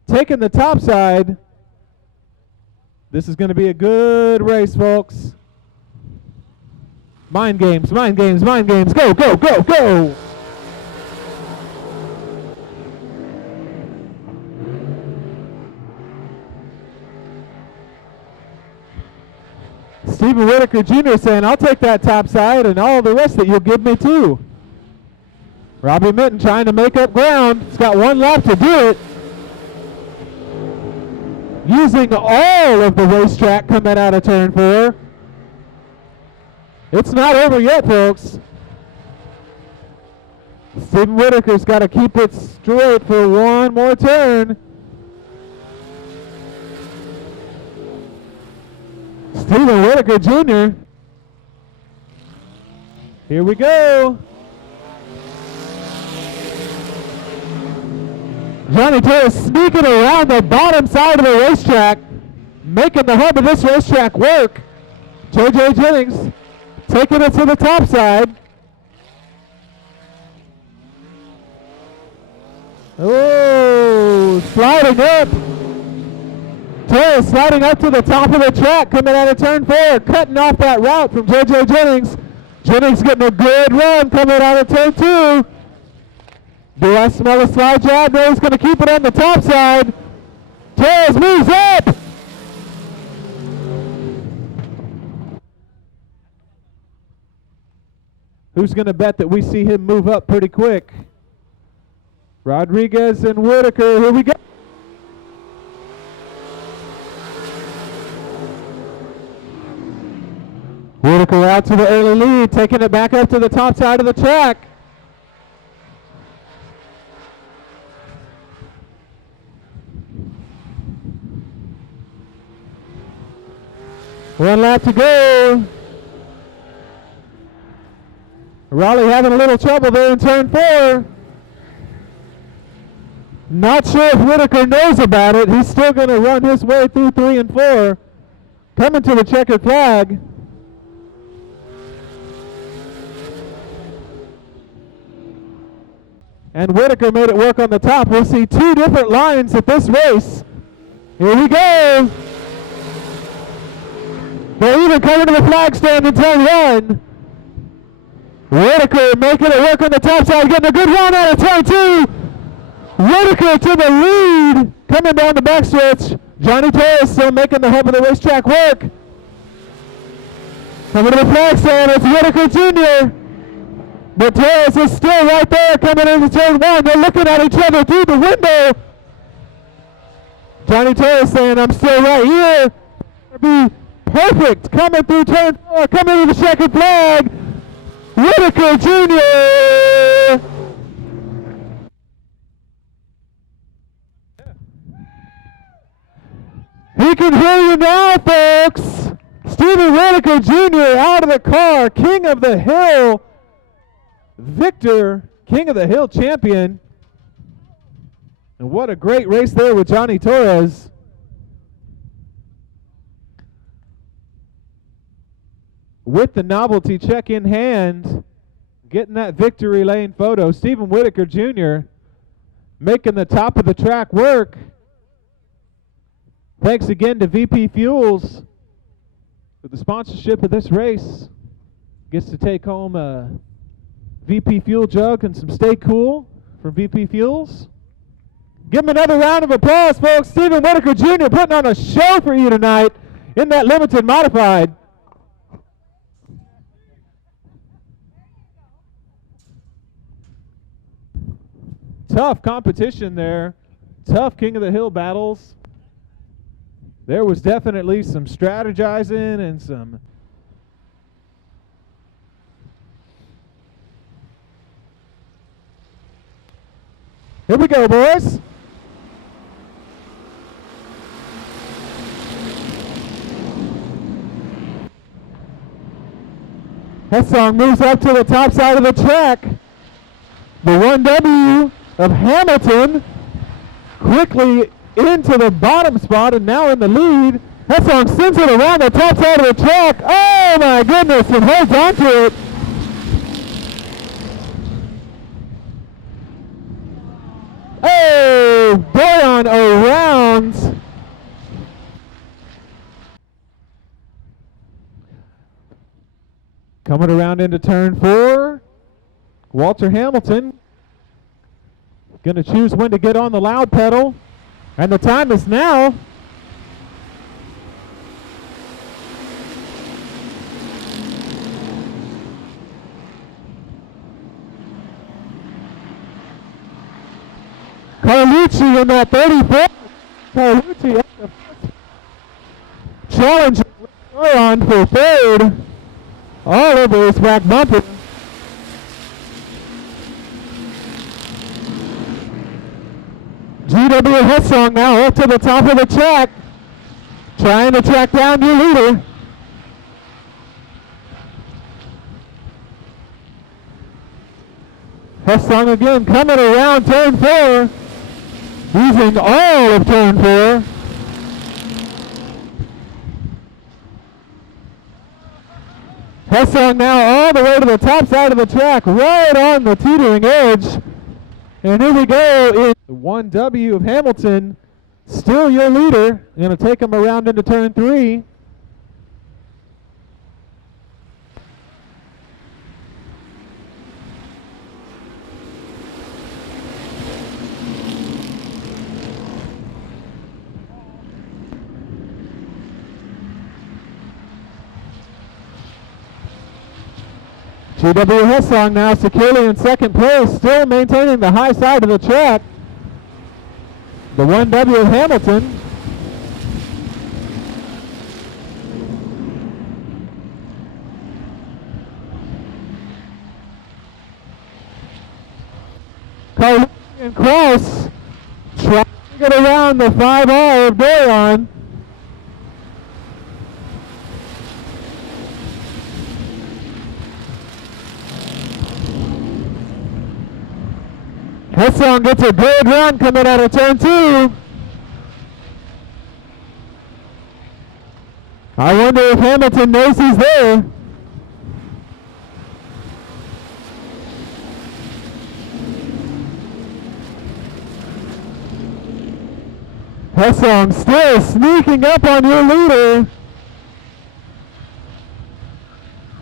Taking the top side. This is going to be a good race, folks. Mind games, mind games, mind games. Go, go, go, go. Stephen Whitaker Jr. saying, I'll take that top side and all the rest that you'll give me too. Robbie Minton trying to make up ground. He's got 1 lap to do it. Using all of the racetrack coming out of turn 4. It's not over yet, folks. Stephen Whitaker's got to keep it straight for 1 more turn. Stephen Whitaker Jr. Here we go. Johnny Torres sneaking around the bottom side of the racetrack, making the hub of this racetrack work. JJ Jennings taking it to the top side. Oh, sliding up. Torres sliding up to the top of the track, coming out of turn 4, cutting off that route from JJ Jennings. Jennings getting a good run coming out of turn 2. Do I smell a slide job? No, he's going to keep it on the top side. Torres moves up. Who's going to bet that we see him move up pretty quick? Rodriguez and Whitaker. Here we go. Whitaker out to the early lead, taking it back up to the top side of the track. One lap to go. Raleigh having a little trouble there in turn 4. Not sure if Whitaker knows about it. He's still going to run his way through 3 and 4. Coming to the checkered flag. And Whitaker made it work on the top. We'll see 2 different lines at this race. Here we go. They're even coming to the flag stand in turn 1. Whitaker making it work on the top side, getting a good run out of turn 2. Whitaker to the lead, coming down the backstretch. Johnny Torres still making the hub of the racetrack work. Coming to the flag stand, it's Whitaker Jr. But Torres is still right there coming into turn 1. They're looking at each other through the window. Johnny Torres saying, I'm still right here. It'll be perfect coming through turn 4, coming to the checkered flag. Whitaker Jr. He can hear you now, folks. Stephen Whitaker Jr. out of the car, King of the Hill victor, King of the Hill champion. And what a great race there with Johnny Torres. With the novelty check in hand, getting that victory lane photo. Stephen Whitaker Jr. making the top of the track work. Thanks again to VP Fuels for the sponsorship of this race. Gets to take home a VP Fuel jug and some Stay Cool from VP Fuels. Give him another round of applause, folks. Stephen Whitaker Jr. putting on a show for you tonight in that limited modified. Tough competition there. Tough King of the Hill battles. There was definitely some strategizing and some here we go, boys. Hessong moves up to the top side of the track. The 1W of Hamilton quickly into the bottom spot and now in the lead. Hessong sends it around the top side of the track. Oh my goodness, and holds on to it. Oh, Boyan around. Coming around into turn 4, Walter Hamilton going to choose when to get on the loud pedal, and the time is now. Carlucci in that 34. Carlucci challenging on for third. All over his back bumper. GW Hessong now up to the top of the track, trying to track down your leader. Hessong again coming around turn 4, using all of turn 4. Hessong now all the way to the top side of the track, right on the teetering edge. And here we go in the 1W of Hamilton, still your leader. Going to take him around into turn 3. GW Hessong now securely in second place, still maintaining the high side of the track. The 1W of Hamilton. Carlucci and Cross trying to get around the 5R of Boyan. Hessong gets a good run coming out of turn 2. I wonder if Hamilton knows he's there. Hessong still sneaking up on your leader.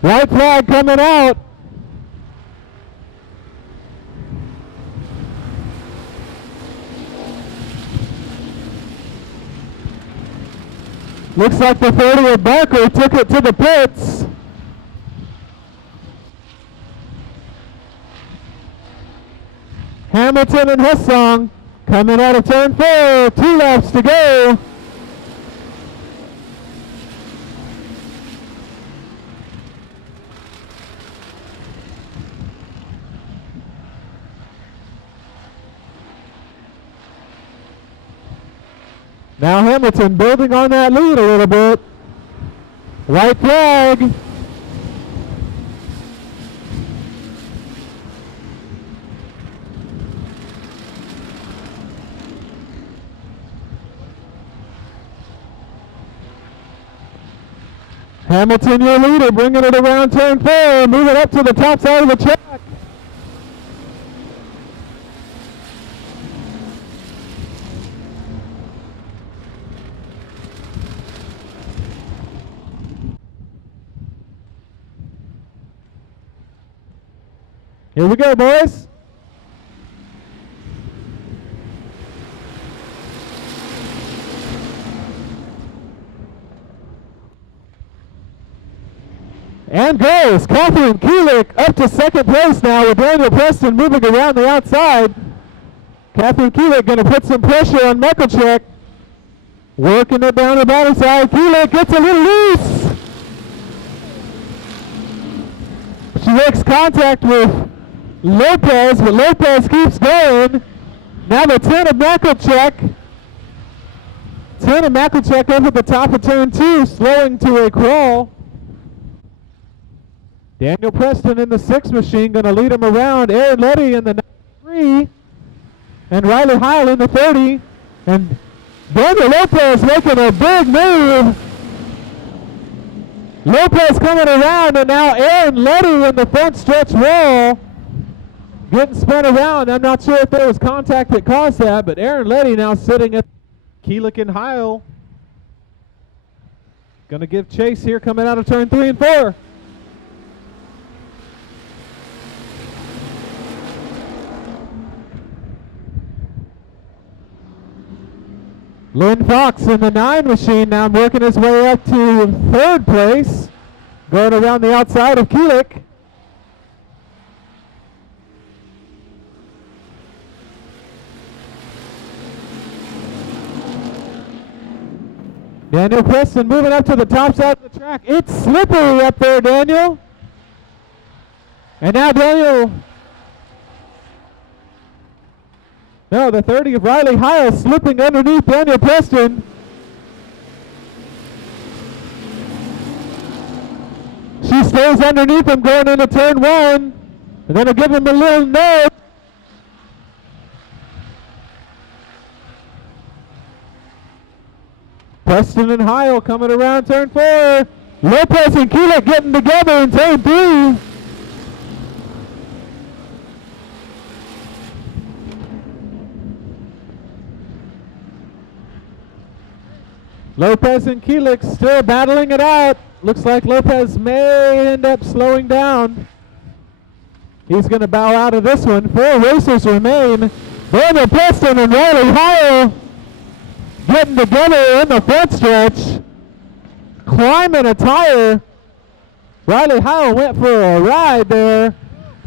White flag coming out. Looks like the 30 of Barker took it to the pits. Hamilton and Hessong coming out of turn 4. 2 laps to go. Now Hamilton building on that lead a little bit. White flag. Hamilton, your leader, bringing it around turn 4, moving up to the top side of the track. Here we go, boys. And goes Catherine Kulik up to second place now with Daniel Preston moving around the outside. Catherine Kulik going to put some pressure on Michalchek. Working it down the bottom side. Kulik gets a little loose. She makes contact with Lopez, but Lopez keeps going. Now the 10 of Michalchek. 10 of Michalchek up at the top of turn 2, slowing to a crawl. Daniel Preston in the 6 machine going to lead him around. Aaron Letty in the 3. And Riley Heil in the 30. And Daniel Lopez making a big move. Lopez coming around, and now Aaron Letty in the front stretch wall. Getting spun around. I'm not sure if there was contact that caused that, but Aaron Letty now sitting at Keelik and Heil. Going to give chase here coming out of turn 3 and 4. Lynn Fox in the 9 machine now working his way up to 3rd place. Going around the outside of Keelik. Daniel Preston moving up to the top side of the track. It's slippery up there, Daniel. And now Daniel... No, the 30 of Riley Heil slipping underneath Daniel Preston. She stays underneath him going into turn 1. And then I'll give him a little nudge. Preston and Heil coming around turn 4. Lopez and Keelik getting together in turn 3. Lopez and Keelik still battling it out. Looks like Lopez may end up slowing down. He's going to bow out of this one. 4 racers remain. Daniel Preston and Riley Heil getting together in the front stretch. Climbing a tire. Riley Heil went for a ride there.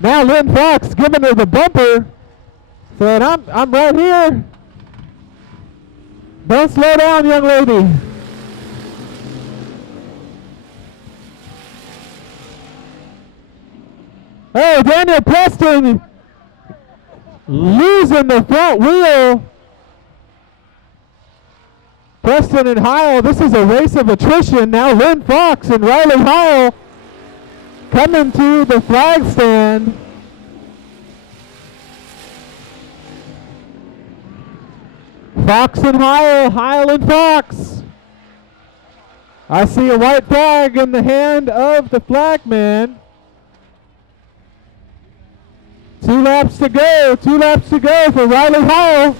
Now Lynn Fox giving her the bumper. Saying, I'm right here. Don't slow down, young lady. Oh, Daniel Preston losing the front wheel. Preston and Heil, this is a race of attrition. Now Lynn Fox and Riley Heil coming to the flag stand. Fox and Heil, Heil and Fox. I see a white flag in the hand of the flagman. 2 laps to go. 2 laps to go for Riley Heil,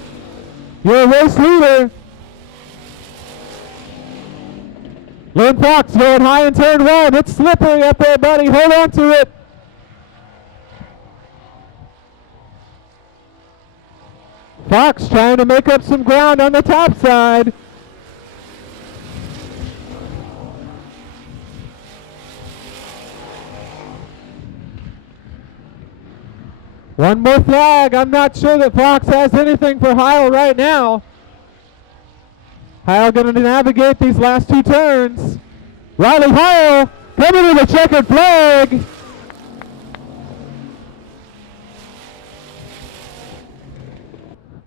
your race leader. Lynn Fox going high in turn 1. It's slippery up there, buddy. Hold on to it. Fox trying to make up some ground on the top side. One more flag. I'm not sure that Fox has anything for Heil right now. Heil going to navigate these last 2 turns. Riley Heil coming to the checkered flag.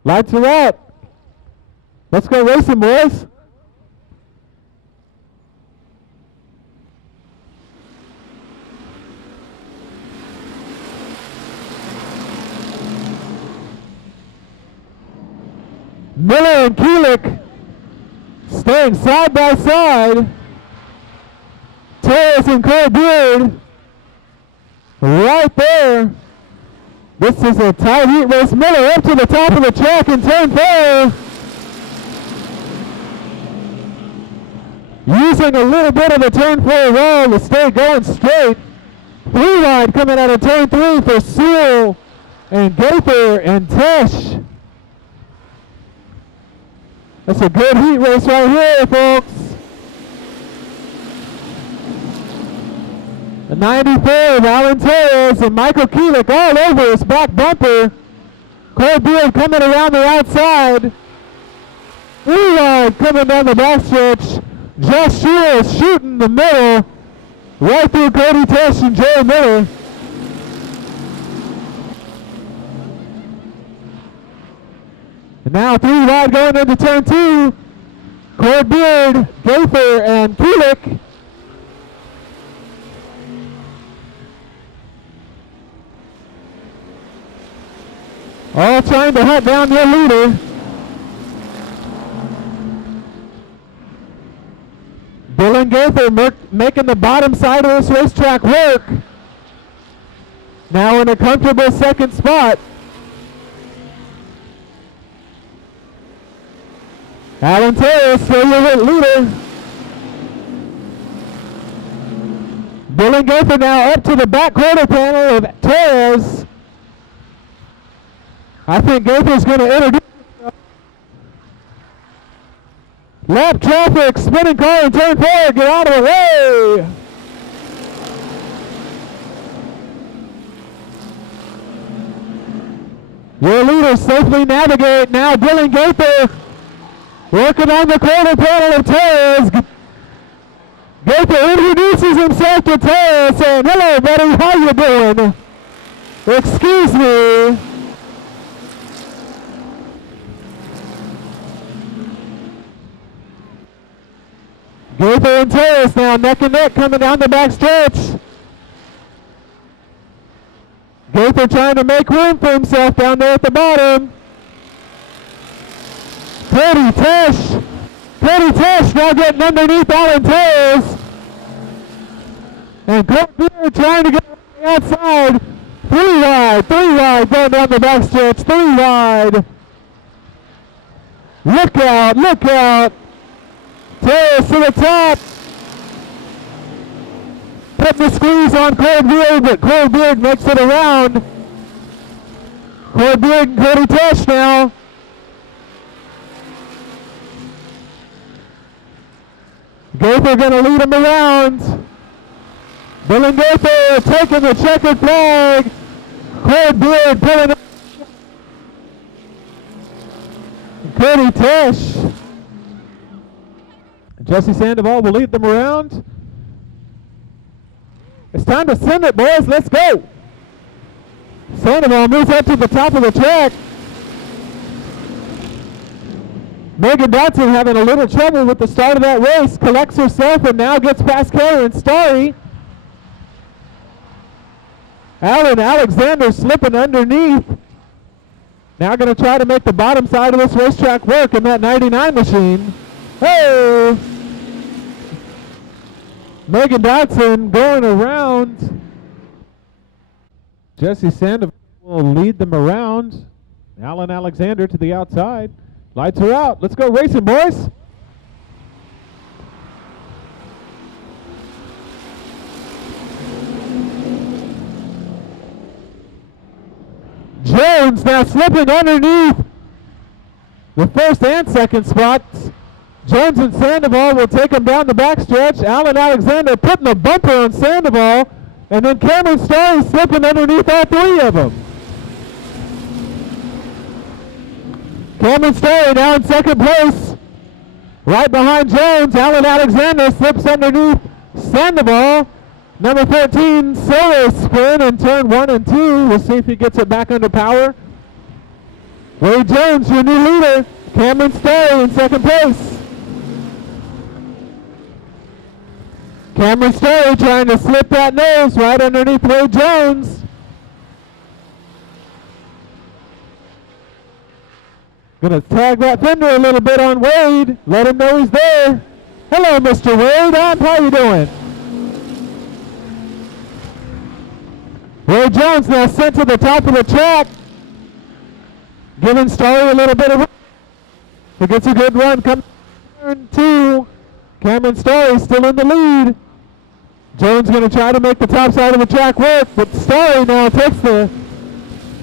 Lights are up. Let's go racing, boys. Miller and Kulik staying side by side. Torres and Cole Beard right there. This is a tight heat race. Miller up to the top of the track in turn 4. Using a little bit of the turn 4 wall to stay going straight. 3 wide coming out of turn 3 for Sewell and Gaither and Tesh. That's a good heat race right here, folks. The 94 of Alan Torres and Michael Kulik all over his back bumper. Cole Beard coming around the outside. 3 wide coming down the backstretch. Josh Shields shooting the middle. Right through Cody Tesh and Joey Miller. And now 3 wide going into turn 2. Cole Beard, Gaither, and Kulik. All trying to hunt down their leader. Dylan Gaither making the bottom side of this racetrack work. Now in a comfortable second spot. Alan Torres still your leader. Dylan Gaither now up to the back quarter panel of Torres. I think Gaither's going to introduce himself. Lap traffic, spinning car in turn 4, get out of the way. Your leaders safely navigate. Now Dylan Gaither working on the quarter panel of Torres. Gaither introduces himself to Torres saying, "Hello buddy, how you doing? Excuse me." Gaither and Torres now neck and neck coming down the back stretch. Gaither trying to make room for himself down there at the bottom. Cody Tesh now getting underneath Alan Torres. And Cole Beard trying to get outside. 3 wide going down the back stretch. 3 wide. Look out. Torres to the top. Putting the squeeze on Cole Beard, but Cole Beard makes it around. Cole Beard and Cody Tesh now. Gaither gonna lead him around. Dylan Gaither taking the checkered flag. Cole Beard pulling up. Cody Tesh. Jesse Sandoval will lead them around. It's time to send it, boys. Let's go. Sandoval moves up to the top of the track. Megan Dotson having a little trouble with the start of that race. Collects herself and now gets past Kelly and Starry. Alan Alexander slipping underneath. Now going to try to make the bottom side of this racetrack work in that 99 machine. Hey! Megan Dotson going around. Jesse Sandoval will lead them around. Alan Alexander to the outside. Lights are out. Let's go racing, boys. Jones now slipping underneath the first and second spots. Jones and Sandoval will take him down the backstretch. Alan Alexander putting the bumper on Sandoval. And then Cameron Starry slipping underneath all 3 of them. Cameron Starry now in second place. Right behind Jones, Alan Alexander slips underneath Sandoval. Number 14, solo spin in turn 1 and 2. We'll see if he gets it back under power. Wade Jones, your new leader. Cameron Story in second place. Cameron Story trying to slip that nose right underneath Wade Jones. Gonna tag that fender a little bit on Wade. Let him know he's there. Hello, Mr. Wade. How you doing? Wade Jones now sent to the top of the track. Giving Story a little bit of... He gets a good run. Come turn 2. Cameron Story still in the lead. Jones going to try to make the top side of the track work, but Story now takes the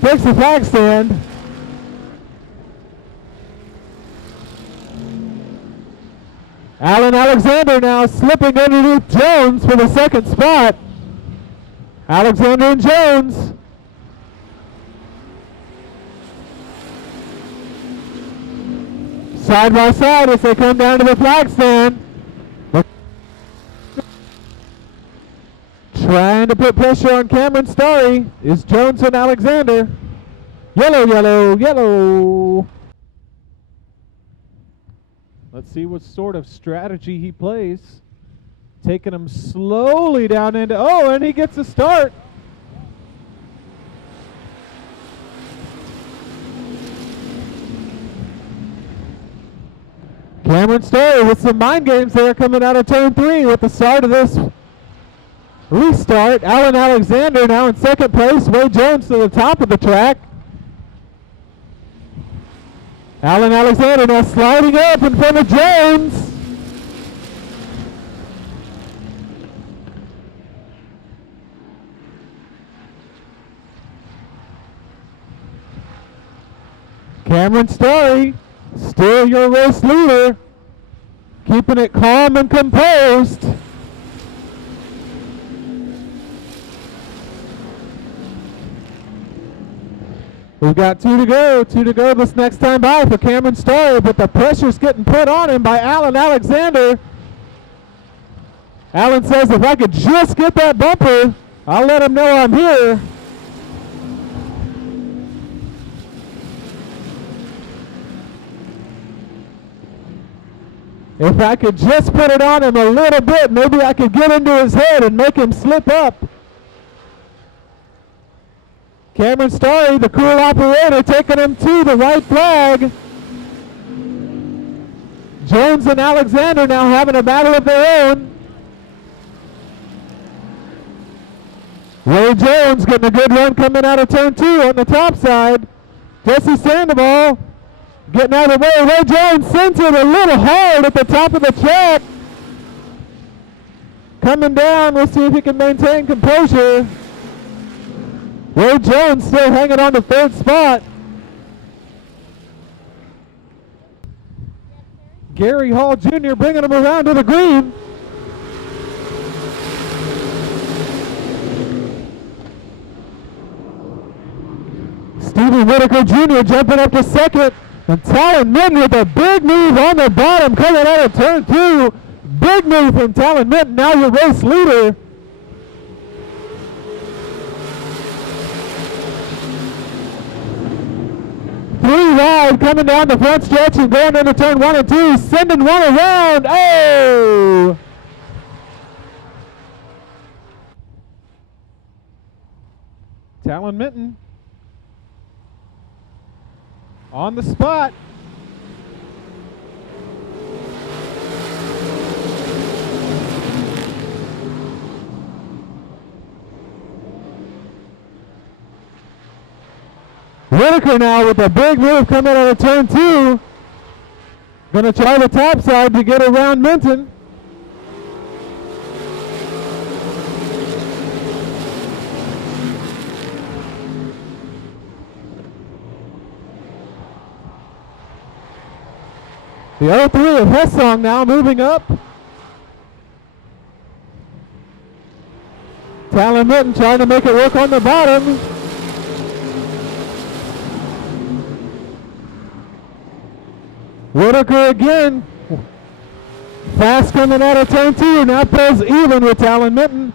flag stand. Alan Alexander now slipping underneath Jones for the second spot. Alexander and Jones. Side by side as they come down to the flag stand. Trying to put pressure on Cameron Story is Jones and Alexander. Yellow, yellow, yellow. Let's see what sort of strategy he plays. Taking him slowly down into... Oh, and he gets a start. Cameron Story with some mind games there coming out of turn 3 with the start of this restart. Alan Alexander now in second place. Wade Jones to the top of the track. Alan Alexander now sliding up in front of Jones. Cameron Story, still your race leader, keeping it calm and composed. We've got 2 to go this next time by for Cameron Story, but the pressure's getting put on him by Alan Alexander. Alan says, if I could just get that bumper, I'll let him know I'm here. If I could just put it on him a little bit, maybe I could get into his head and make him slip up. Cameron Story, the cool operator, taking him to the right flag. Jones and Alexander now having a battle of their own. Wade Jones getting a good run coming out of turn 2 on the top side. Jesse Sandoval getting out of the way. Wade Jones sends it a little hard at the top of the track. Coming down, we'll see if he can maintain composure. Wade Jones still hanging on the third spot. Gary Hall Jr. bringing him around to the green. Stephen Whitaker Jr. jumping up to second. And Talon Minton with a big move on the bottom coming out of turn 2. Big move from Talon Minton, now your race leader. Three wide coming down the front stretch and going into turn 1 and 2, sending one around. Oh! Talon Minton on the spot. Whitaker now with a big move coming out of turn 2. Gonna try the top side to get around Minton. The 03 of Hessong now moving up. Talon Minton trying to make it work on the bottom. Whitaker again. Fast coming out of turn 2. Now pulls even with Talon Minton.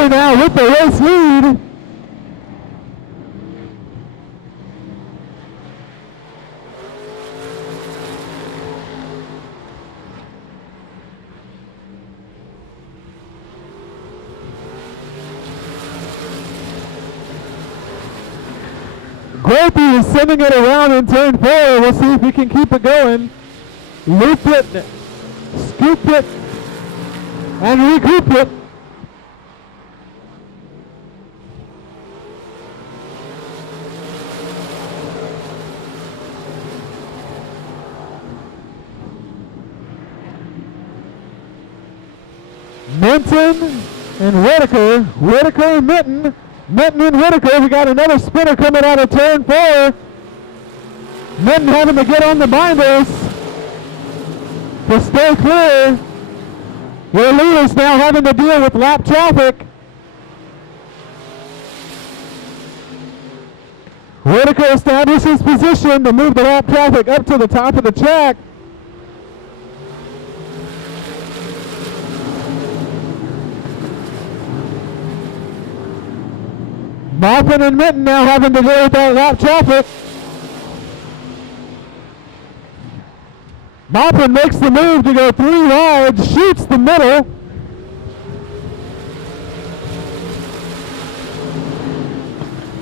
Whitaker now with the race lead. Grothy is sending it around in turn 4. We'll see if he can keep it going. Loop it, scoop it, and recoup it. Minton and Whitaker. Whitaker and Minton. Minton and Whitaker. We got another spinner coming out of turn 4. Minton having to get on the binders to stay clear. Your leaders now having to deal with lap traffic. Whitaker establishes position to move the lap traffic up to the top of the track. Maupin and Minton now having to deal with that lap traffic. Maupin makes the move to go 3 wide, shoots the middle.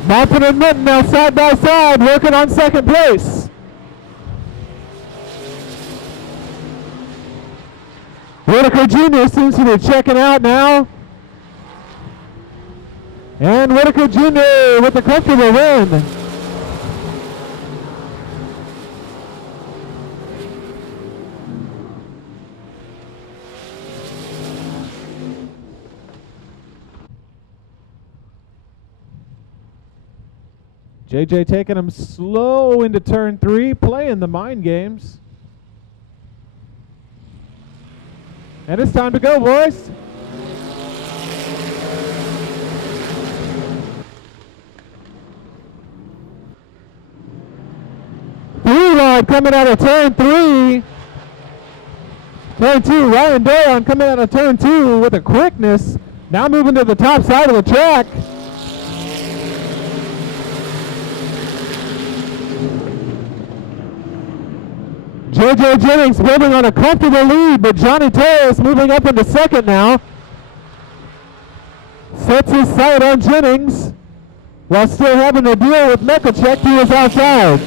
Maupin and Minton now side by side working on second place. Whitaker Jr. seems to be checking out now. And Whitaker Jr. with a comfortable win. JJ taking him slow into turn 3, playing the mind games. And it's time to go, boys. Coming out of turn 3. Turn 2, Ryan Dayon coming out of turn 2 with a quickness. Now moving to the top side of the track. JJ Jennings building on a comfortable lead, but Johnny Torres moving up into second now. Sets his sight on Jennings while still having to deal with Mekacek, who is outside.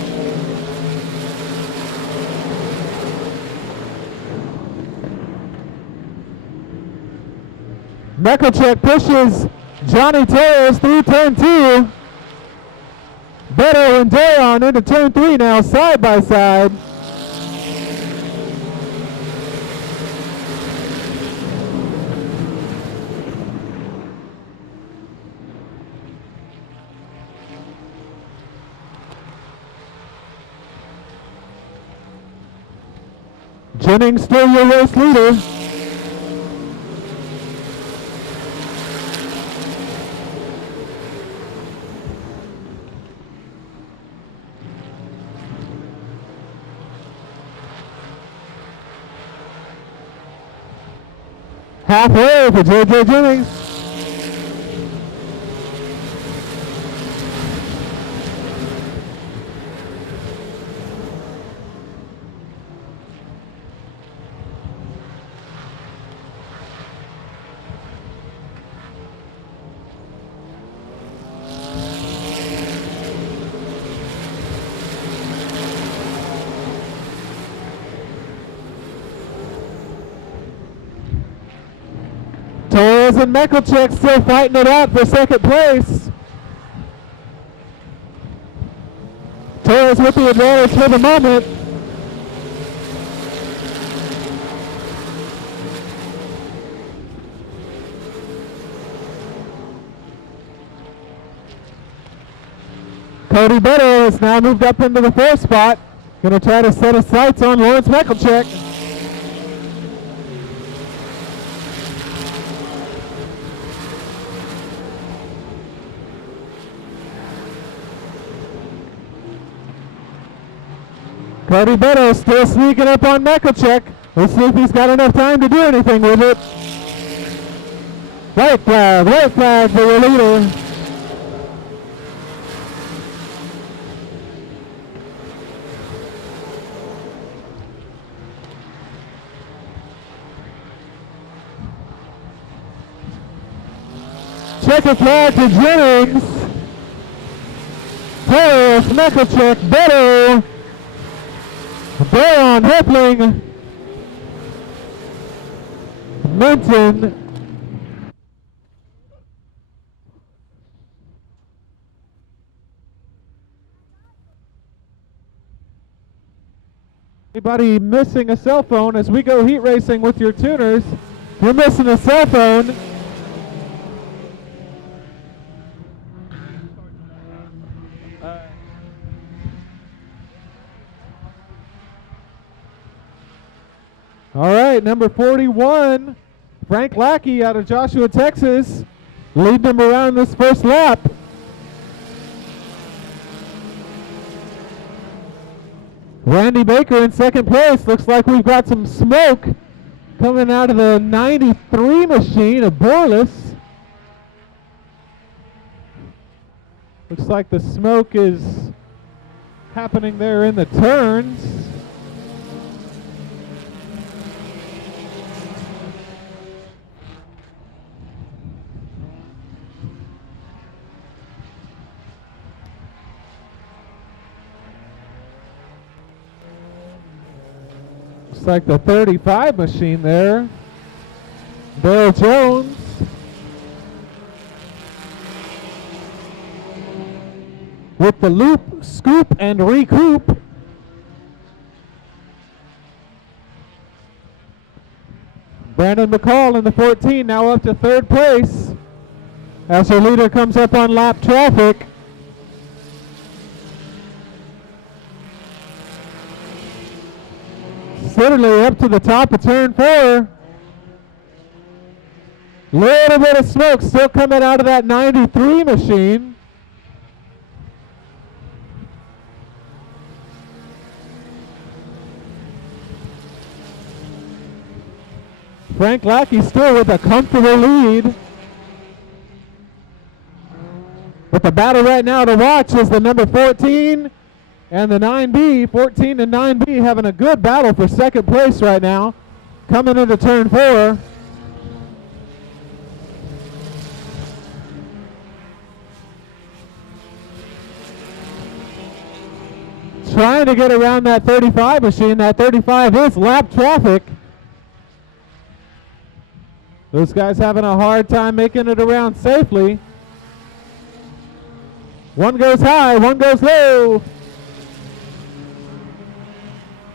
Mekacek pushes Johnny Torres through turn 2. Beto and Dayon into turn 3 now, side by side. Jennings still your race leader. Halfway for JJ Jennings. Torres and Mekacek still fighting it out for second place. Torres with the advantage for the moment. Cody Beto has now moved up into the 4th spot. Going to try to set his sights on Lawrence Mekacek. Cody Beto still sneaking up on Mekacek. Let's see if he's got enough time to do anything with it. White flag for your leader. Checkered flag to Jennings. Torres, Mekachek, Beto, Baron, Hepling, Minton, anybody missing a cell phone as we go heat racing with your tuners? If you're missing a cell phone, all right, number 41, Frank Lackey out of Joshua, Texas, leading them around this first lap. Randy Baker in second place. Looks like we've got some smoke coming out of the 93 machine of Borlis. Looks like the smoke is happening there in the turns. Looks like the 35 machine there. Bill Jones. With the loop, scoop, and recoup. Brandon McCall in the 14, now up to third place as her leader comes up on lap traffic. Sitterly up to the top of turn 4. Little bit of smoke still coming out of that 93 machine. Frank Lackey still with a comfortable lead. But the battle right now to watch is the number 14 and the 9B. 14 and 9B having a good battle for second place right now. Coming into turn 4. Trying to get around that 35 machine. That 35 is lap traffic. Those guys having a hard time making it around safely. One goes high, one goes low.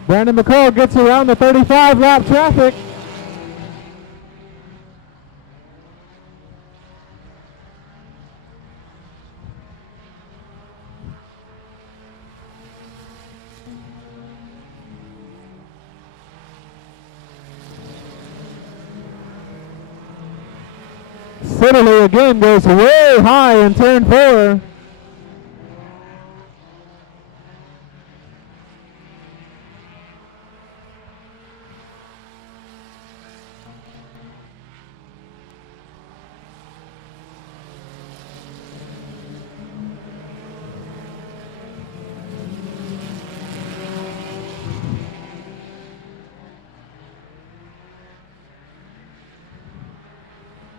Brandon McCall gets around the 35 lap traffic. Sitterly again goes way high in turn 4.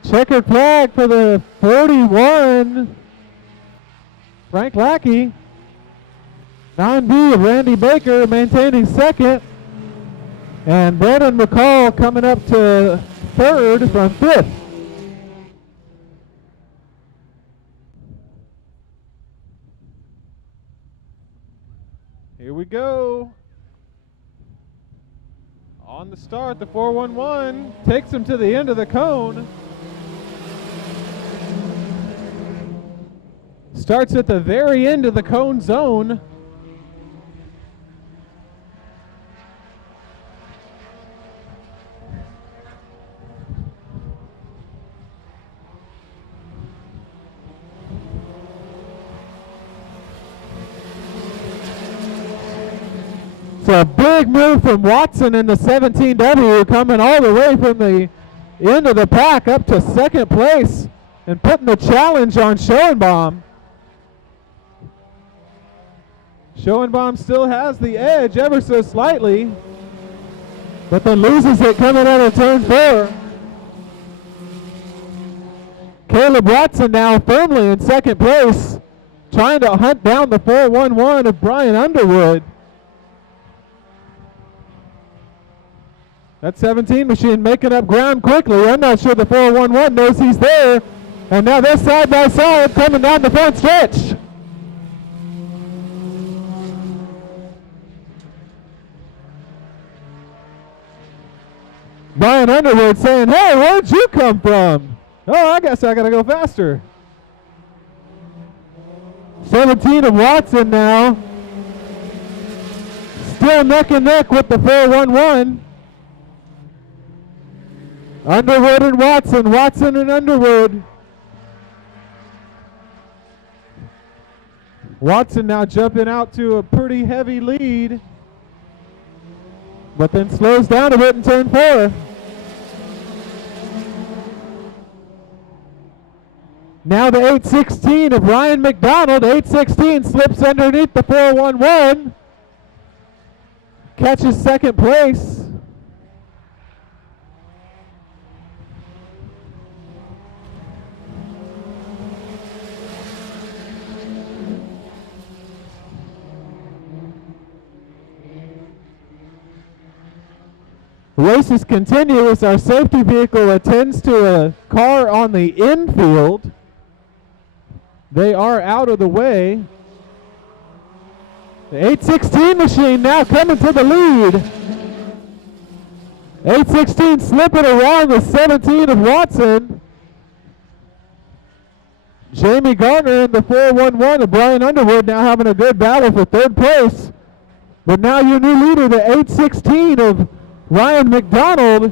Checkered flag for the 41, Frank Lackey. 9B of Randy Baker maintaining second. And Brandon McCall coming up to third from fifth. Here we go. On the start, the 411 takes him to the end of the cone. Starts at the very end of the cone zone. It's a big move from Watson in the 17W, coming all the way from the into the pack up to second place and putting the challenge on Schoenbaum. Schoenbaum still has the edge ever so slightly, but then loses it coming out of turn 4. Caleb Watson now firmly in second place, trying to hunt down the 411 of Brian Underwood. That 17 machine making up ground quickly. I'm not sure the 411 knows he's there. And now they're side by side coming down the front stretch. Brian Underwood saying, hey, where'd you come from? Oh, I guess I gotta go faster. 17 of Watson now. Still neck and neck with the 411. Underwood and Watson, Watson and Underwood. Watson now jumping out to a pretty heavy lead, but then slows down a bit in turn 4. Now the 816 of Ryan McDonald. 816 slips underneath the 411. Catches second place. Races continue as our safety vehicle attends to a car on the infield. They are out of the way. The 816 machine now coming to the lead. 816 slipping around the 17 of Watson. Jamie Garner and the 411 of Brian Underwood now having a good battle for third place. But now your new leader, the 816 of Ryan McDonald.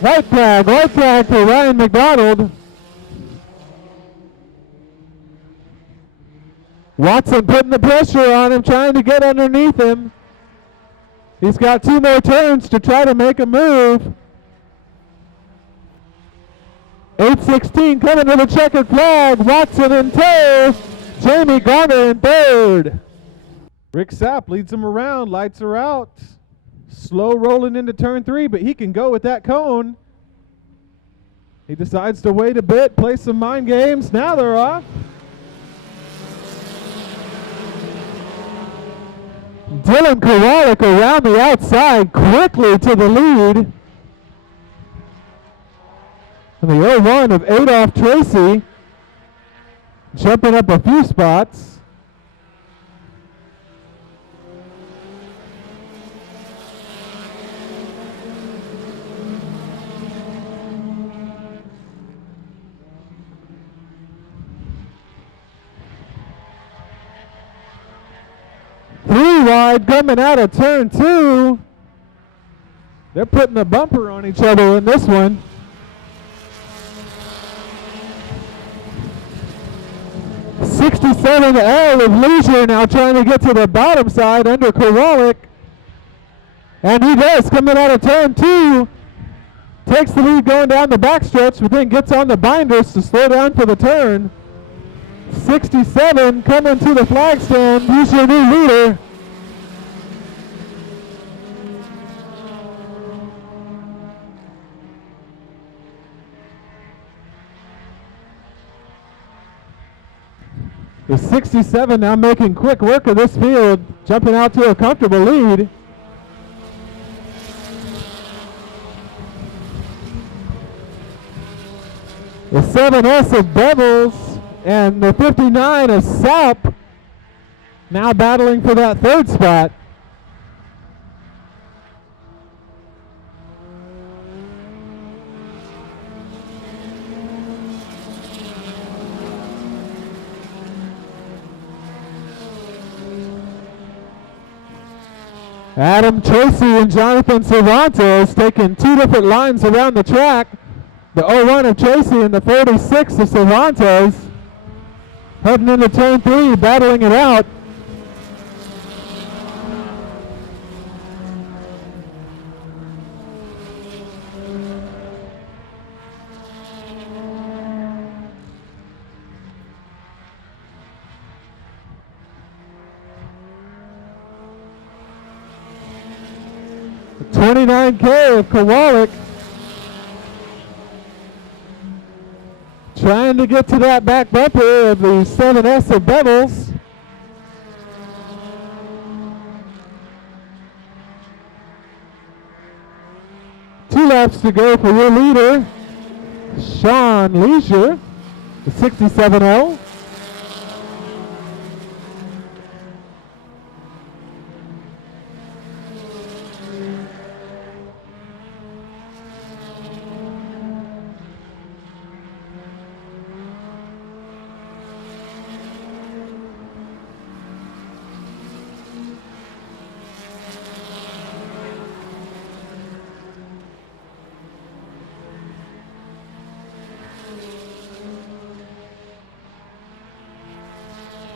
White flag for Ryan McDonald. Watson putting the pressure on him, trying to get underneath him. He's got 2 more turns to try to make a move. 816 coming to the checkered flag. Watson in tow. Jamie Garner in third. Rick Sapp leads him around, lights are out. Slow rolling into turn 3, but he can go with that cone. He decides to wait a bit, play some mind games. Now they're off. Dylan Kowalik around the outside quickly to the lead. And the 01 of Adolph Tracy jumping up a few spots. Three wide coming out of turn 2. They're putting a bumper on each other in this one. '67 L of Leisure now trying to get to the bottom side under Kowalik. And he does, coming out of turn 2. Takes the lead going down the backstretch, but then gets on the binders to slow down for the turn. 67 coming to the flag stand. He's your new leader. The 67 now making quick work of this field, jumping out to a comfortable lead. The 7S of Devils and the 59 of Sapp now battling for that third spot. Adam Tracy and Jonathan Cervantes taking 2 different lines around the track. The 01 of Tracy and the 36 of Cervantes heading into turn 3, battling it out. 29K of Kowalik. Trying to get to that back bumper of the 7S of Bevels. Two laps to go for your leader, Sean Leisure, the 67L.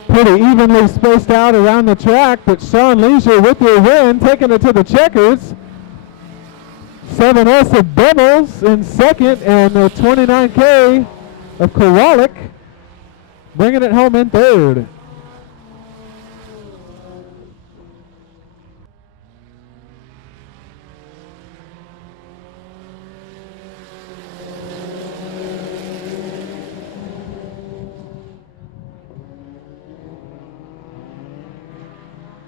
Pretty evenly spaced out around the track, but Sean Leisure with your win, taking it to the checkers. 7S of Bevels in second, and the 29K of Kowalik bringing it home in third.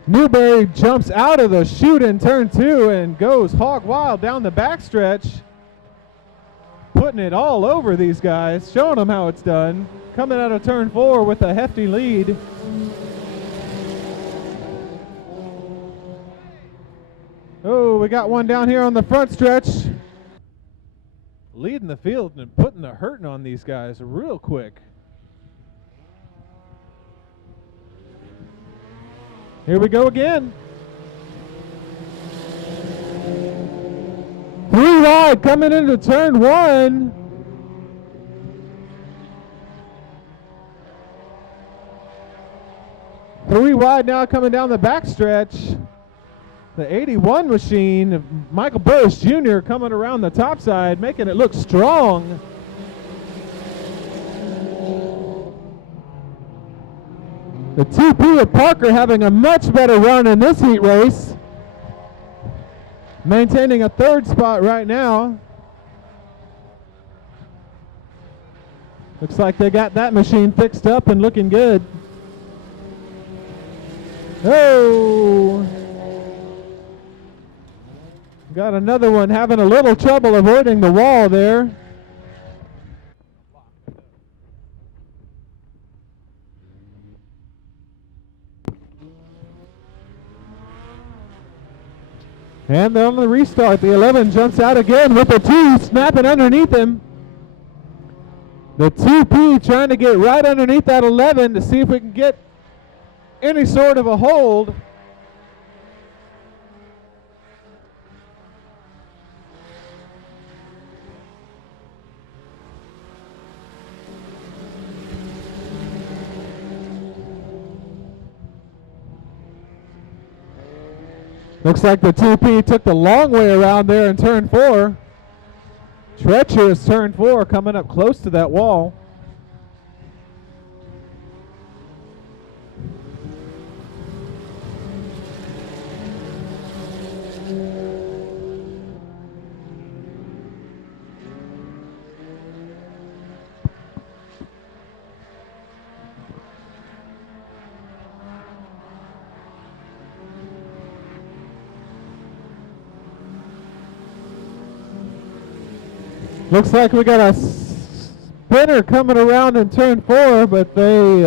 Newberry jumps out of the chute in turn 2 and goes hog wild down the backstretch, putting it all over these guys, showing them how it's done. Coming out of turn 4 with a hefty lead. Oh, we got one down here on the front stretch. Leading the field and putting the hurting on these guys real quick. Here we go again. 3 wide coming into turn 1. Three wide now coming down the backstretch. The 81 machine, Michael Burris Jr. coming around the top side, making it look strong. The 2P of Parker having a much better run in this heat race. Maintaining a third spot right now. Looks like they got that machine fixed up and looking good. Oh! Got another one having a little trouble avoiding the wall there. And on the restart, the 11 jumps out again with the 2 snapping underneath him. The 2P trying to get right underneath that 11 to see if we can get any sort of a hold. Looks like the 2P took the long way around there in turn 4. Treacherous turn 4 coming up close to that wall. Looks like we got a spinner coming around in turn 4, but they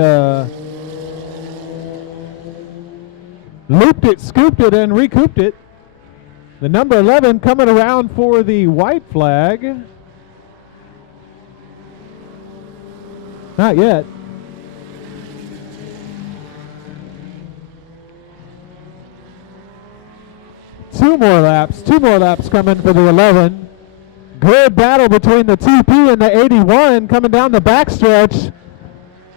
looped it, scooped it, and recouped it. The number 11 coming around for the white flag. Not yet. Two more laps coming for the 11. Good battle between the 2P and the 81 coming down the backstretch.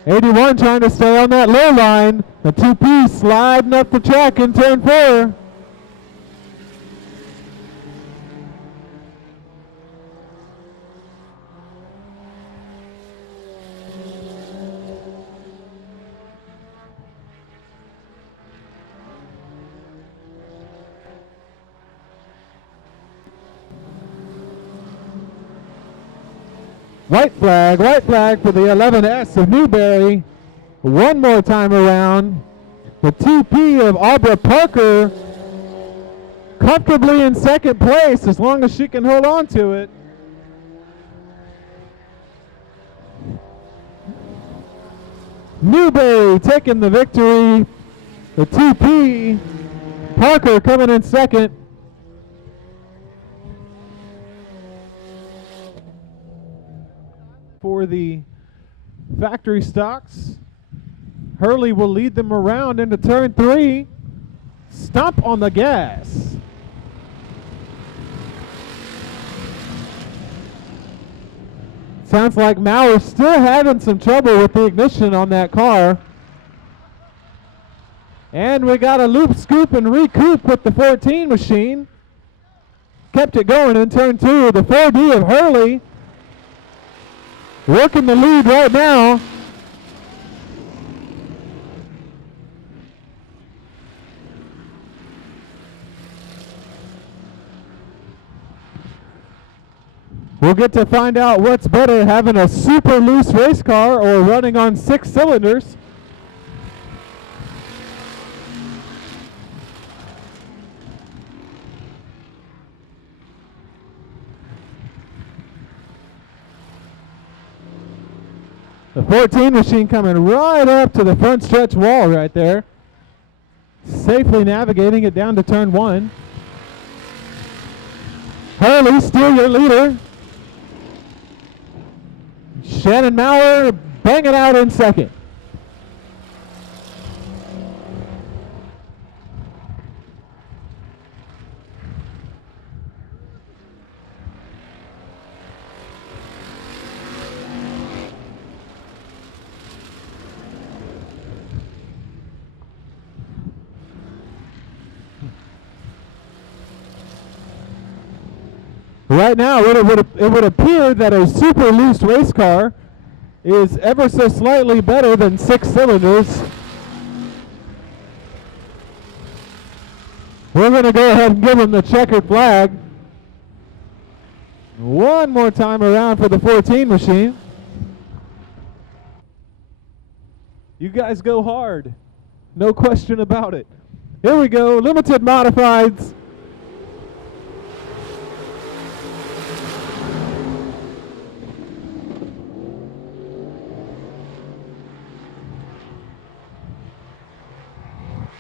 81 trying to stay on that low line. The 2P sliding up the track in turn 4. White flag for the 11S of Newberry. One more time around. The 2P of Aubrey Parker comfortably in second place as long as she can hold on to it. Newberry taking the victory. The 2P, Parker coming in second. For the factory stocks, Hurley will lead them around into turn 3. Stomp on the gas. Sounds like Mauer's still having some trouble with the ignition on that car. And we got a loop, scoop, and recoup with the 14 machine. Kept it going in turn 2. The 4D of Hurley working the lead right now. We'll get to find out what's better, having a super loose race car or running on 6 cylinders. The 14 machine coming right up to the front stretch wall right there. Safely navigating it down to turn 1. Hurley, still your leader. Shannon Mauer banging out in second. Right now, it would appear that a super loose race car is ever so slightly better than 6 cylinders. We're going to go ahead and give him the checkered flag. One more time around for the 14 machine. You guys go hard. No question about it. Here we go, limited modifieds.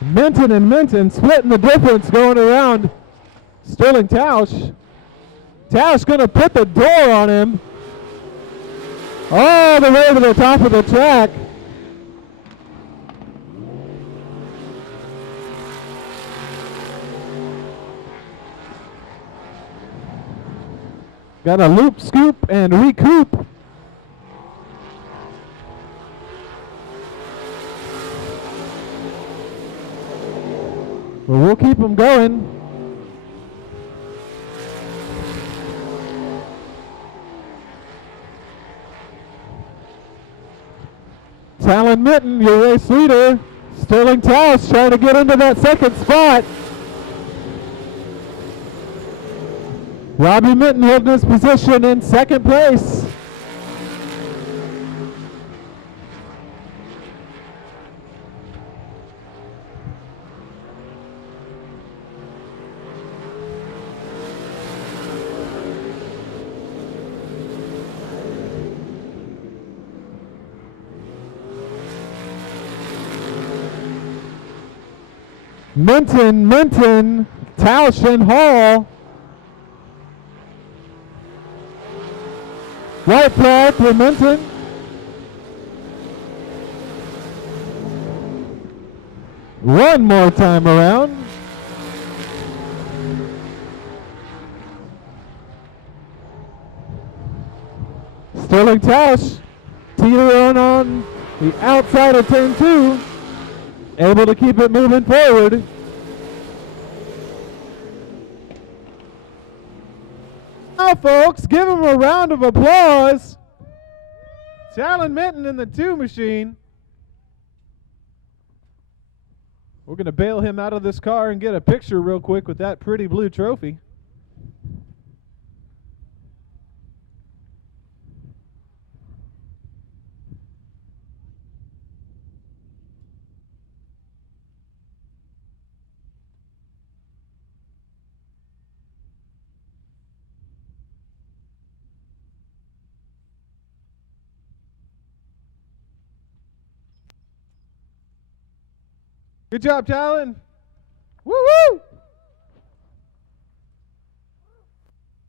Minton and Minton splitting the difference going around Sterling Tausch. Tausch going to put the door on him all the way to the top of the track. Got a loop, scoop, and recoup. But we'll keep them going. Talon Minton, your race leader. Sterling Tausch trying to get into that second spot. Robbie Minton holding his position in second place. Minton, Tausch, and Hall. White flag for Minton. One more time around. Sterling Tausch teetering on the outside of turn 2. Able to keep it moving forward. Now, folks, give him a round of applause. Talon Minton in the 2 machine. We're going to bail him out of this car and get a picture real quick with that pretty blue trophy. Good job, Talon.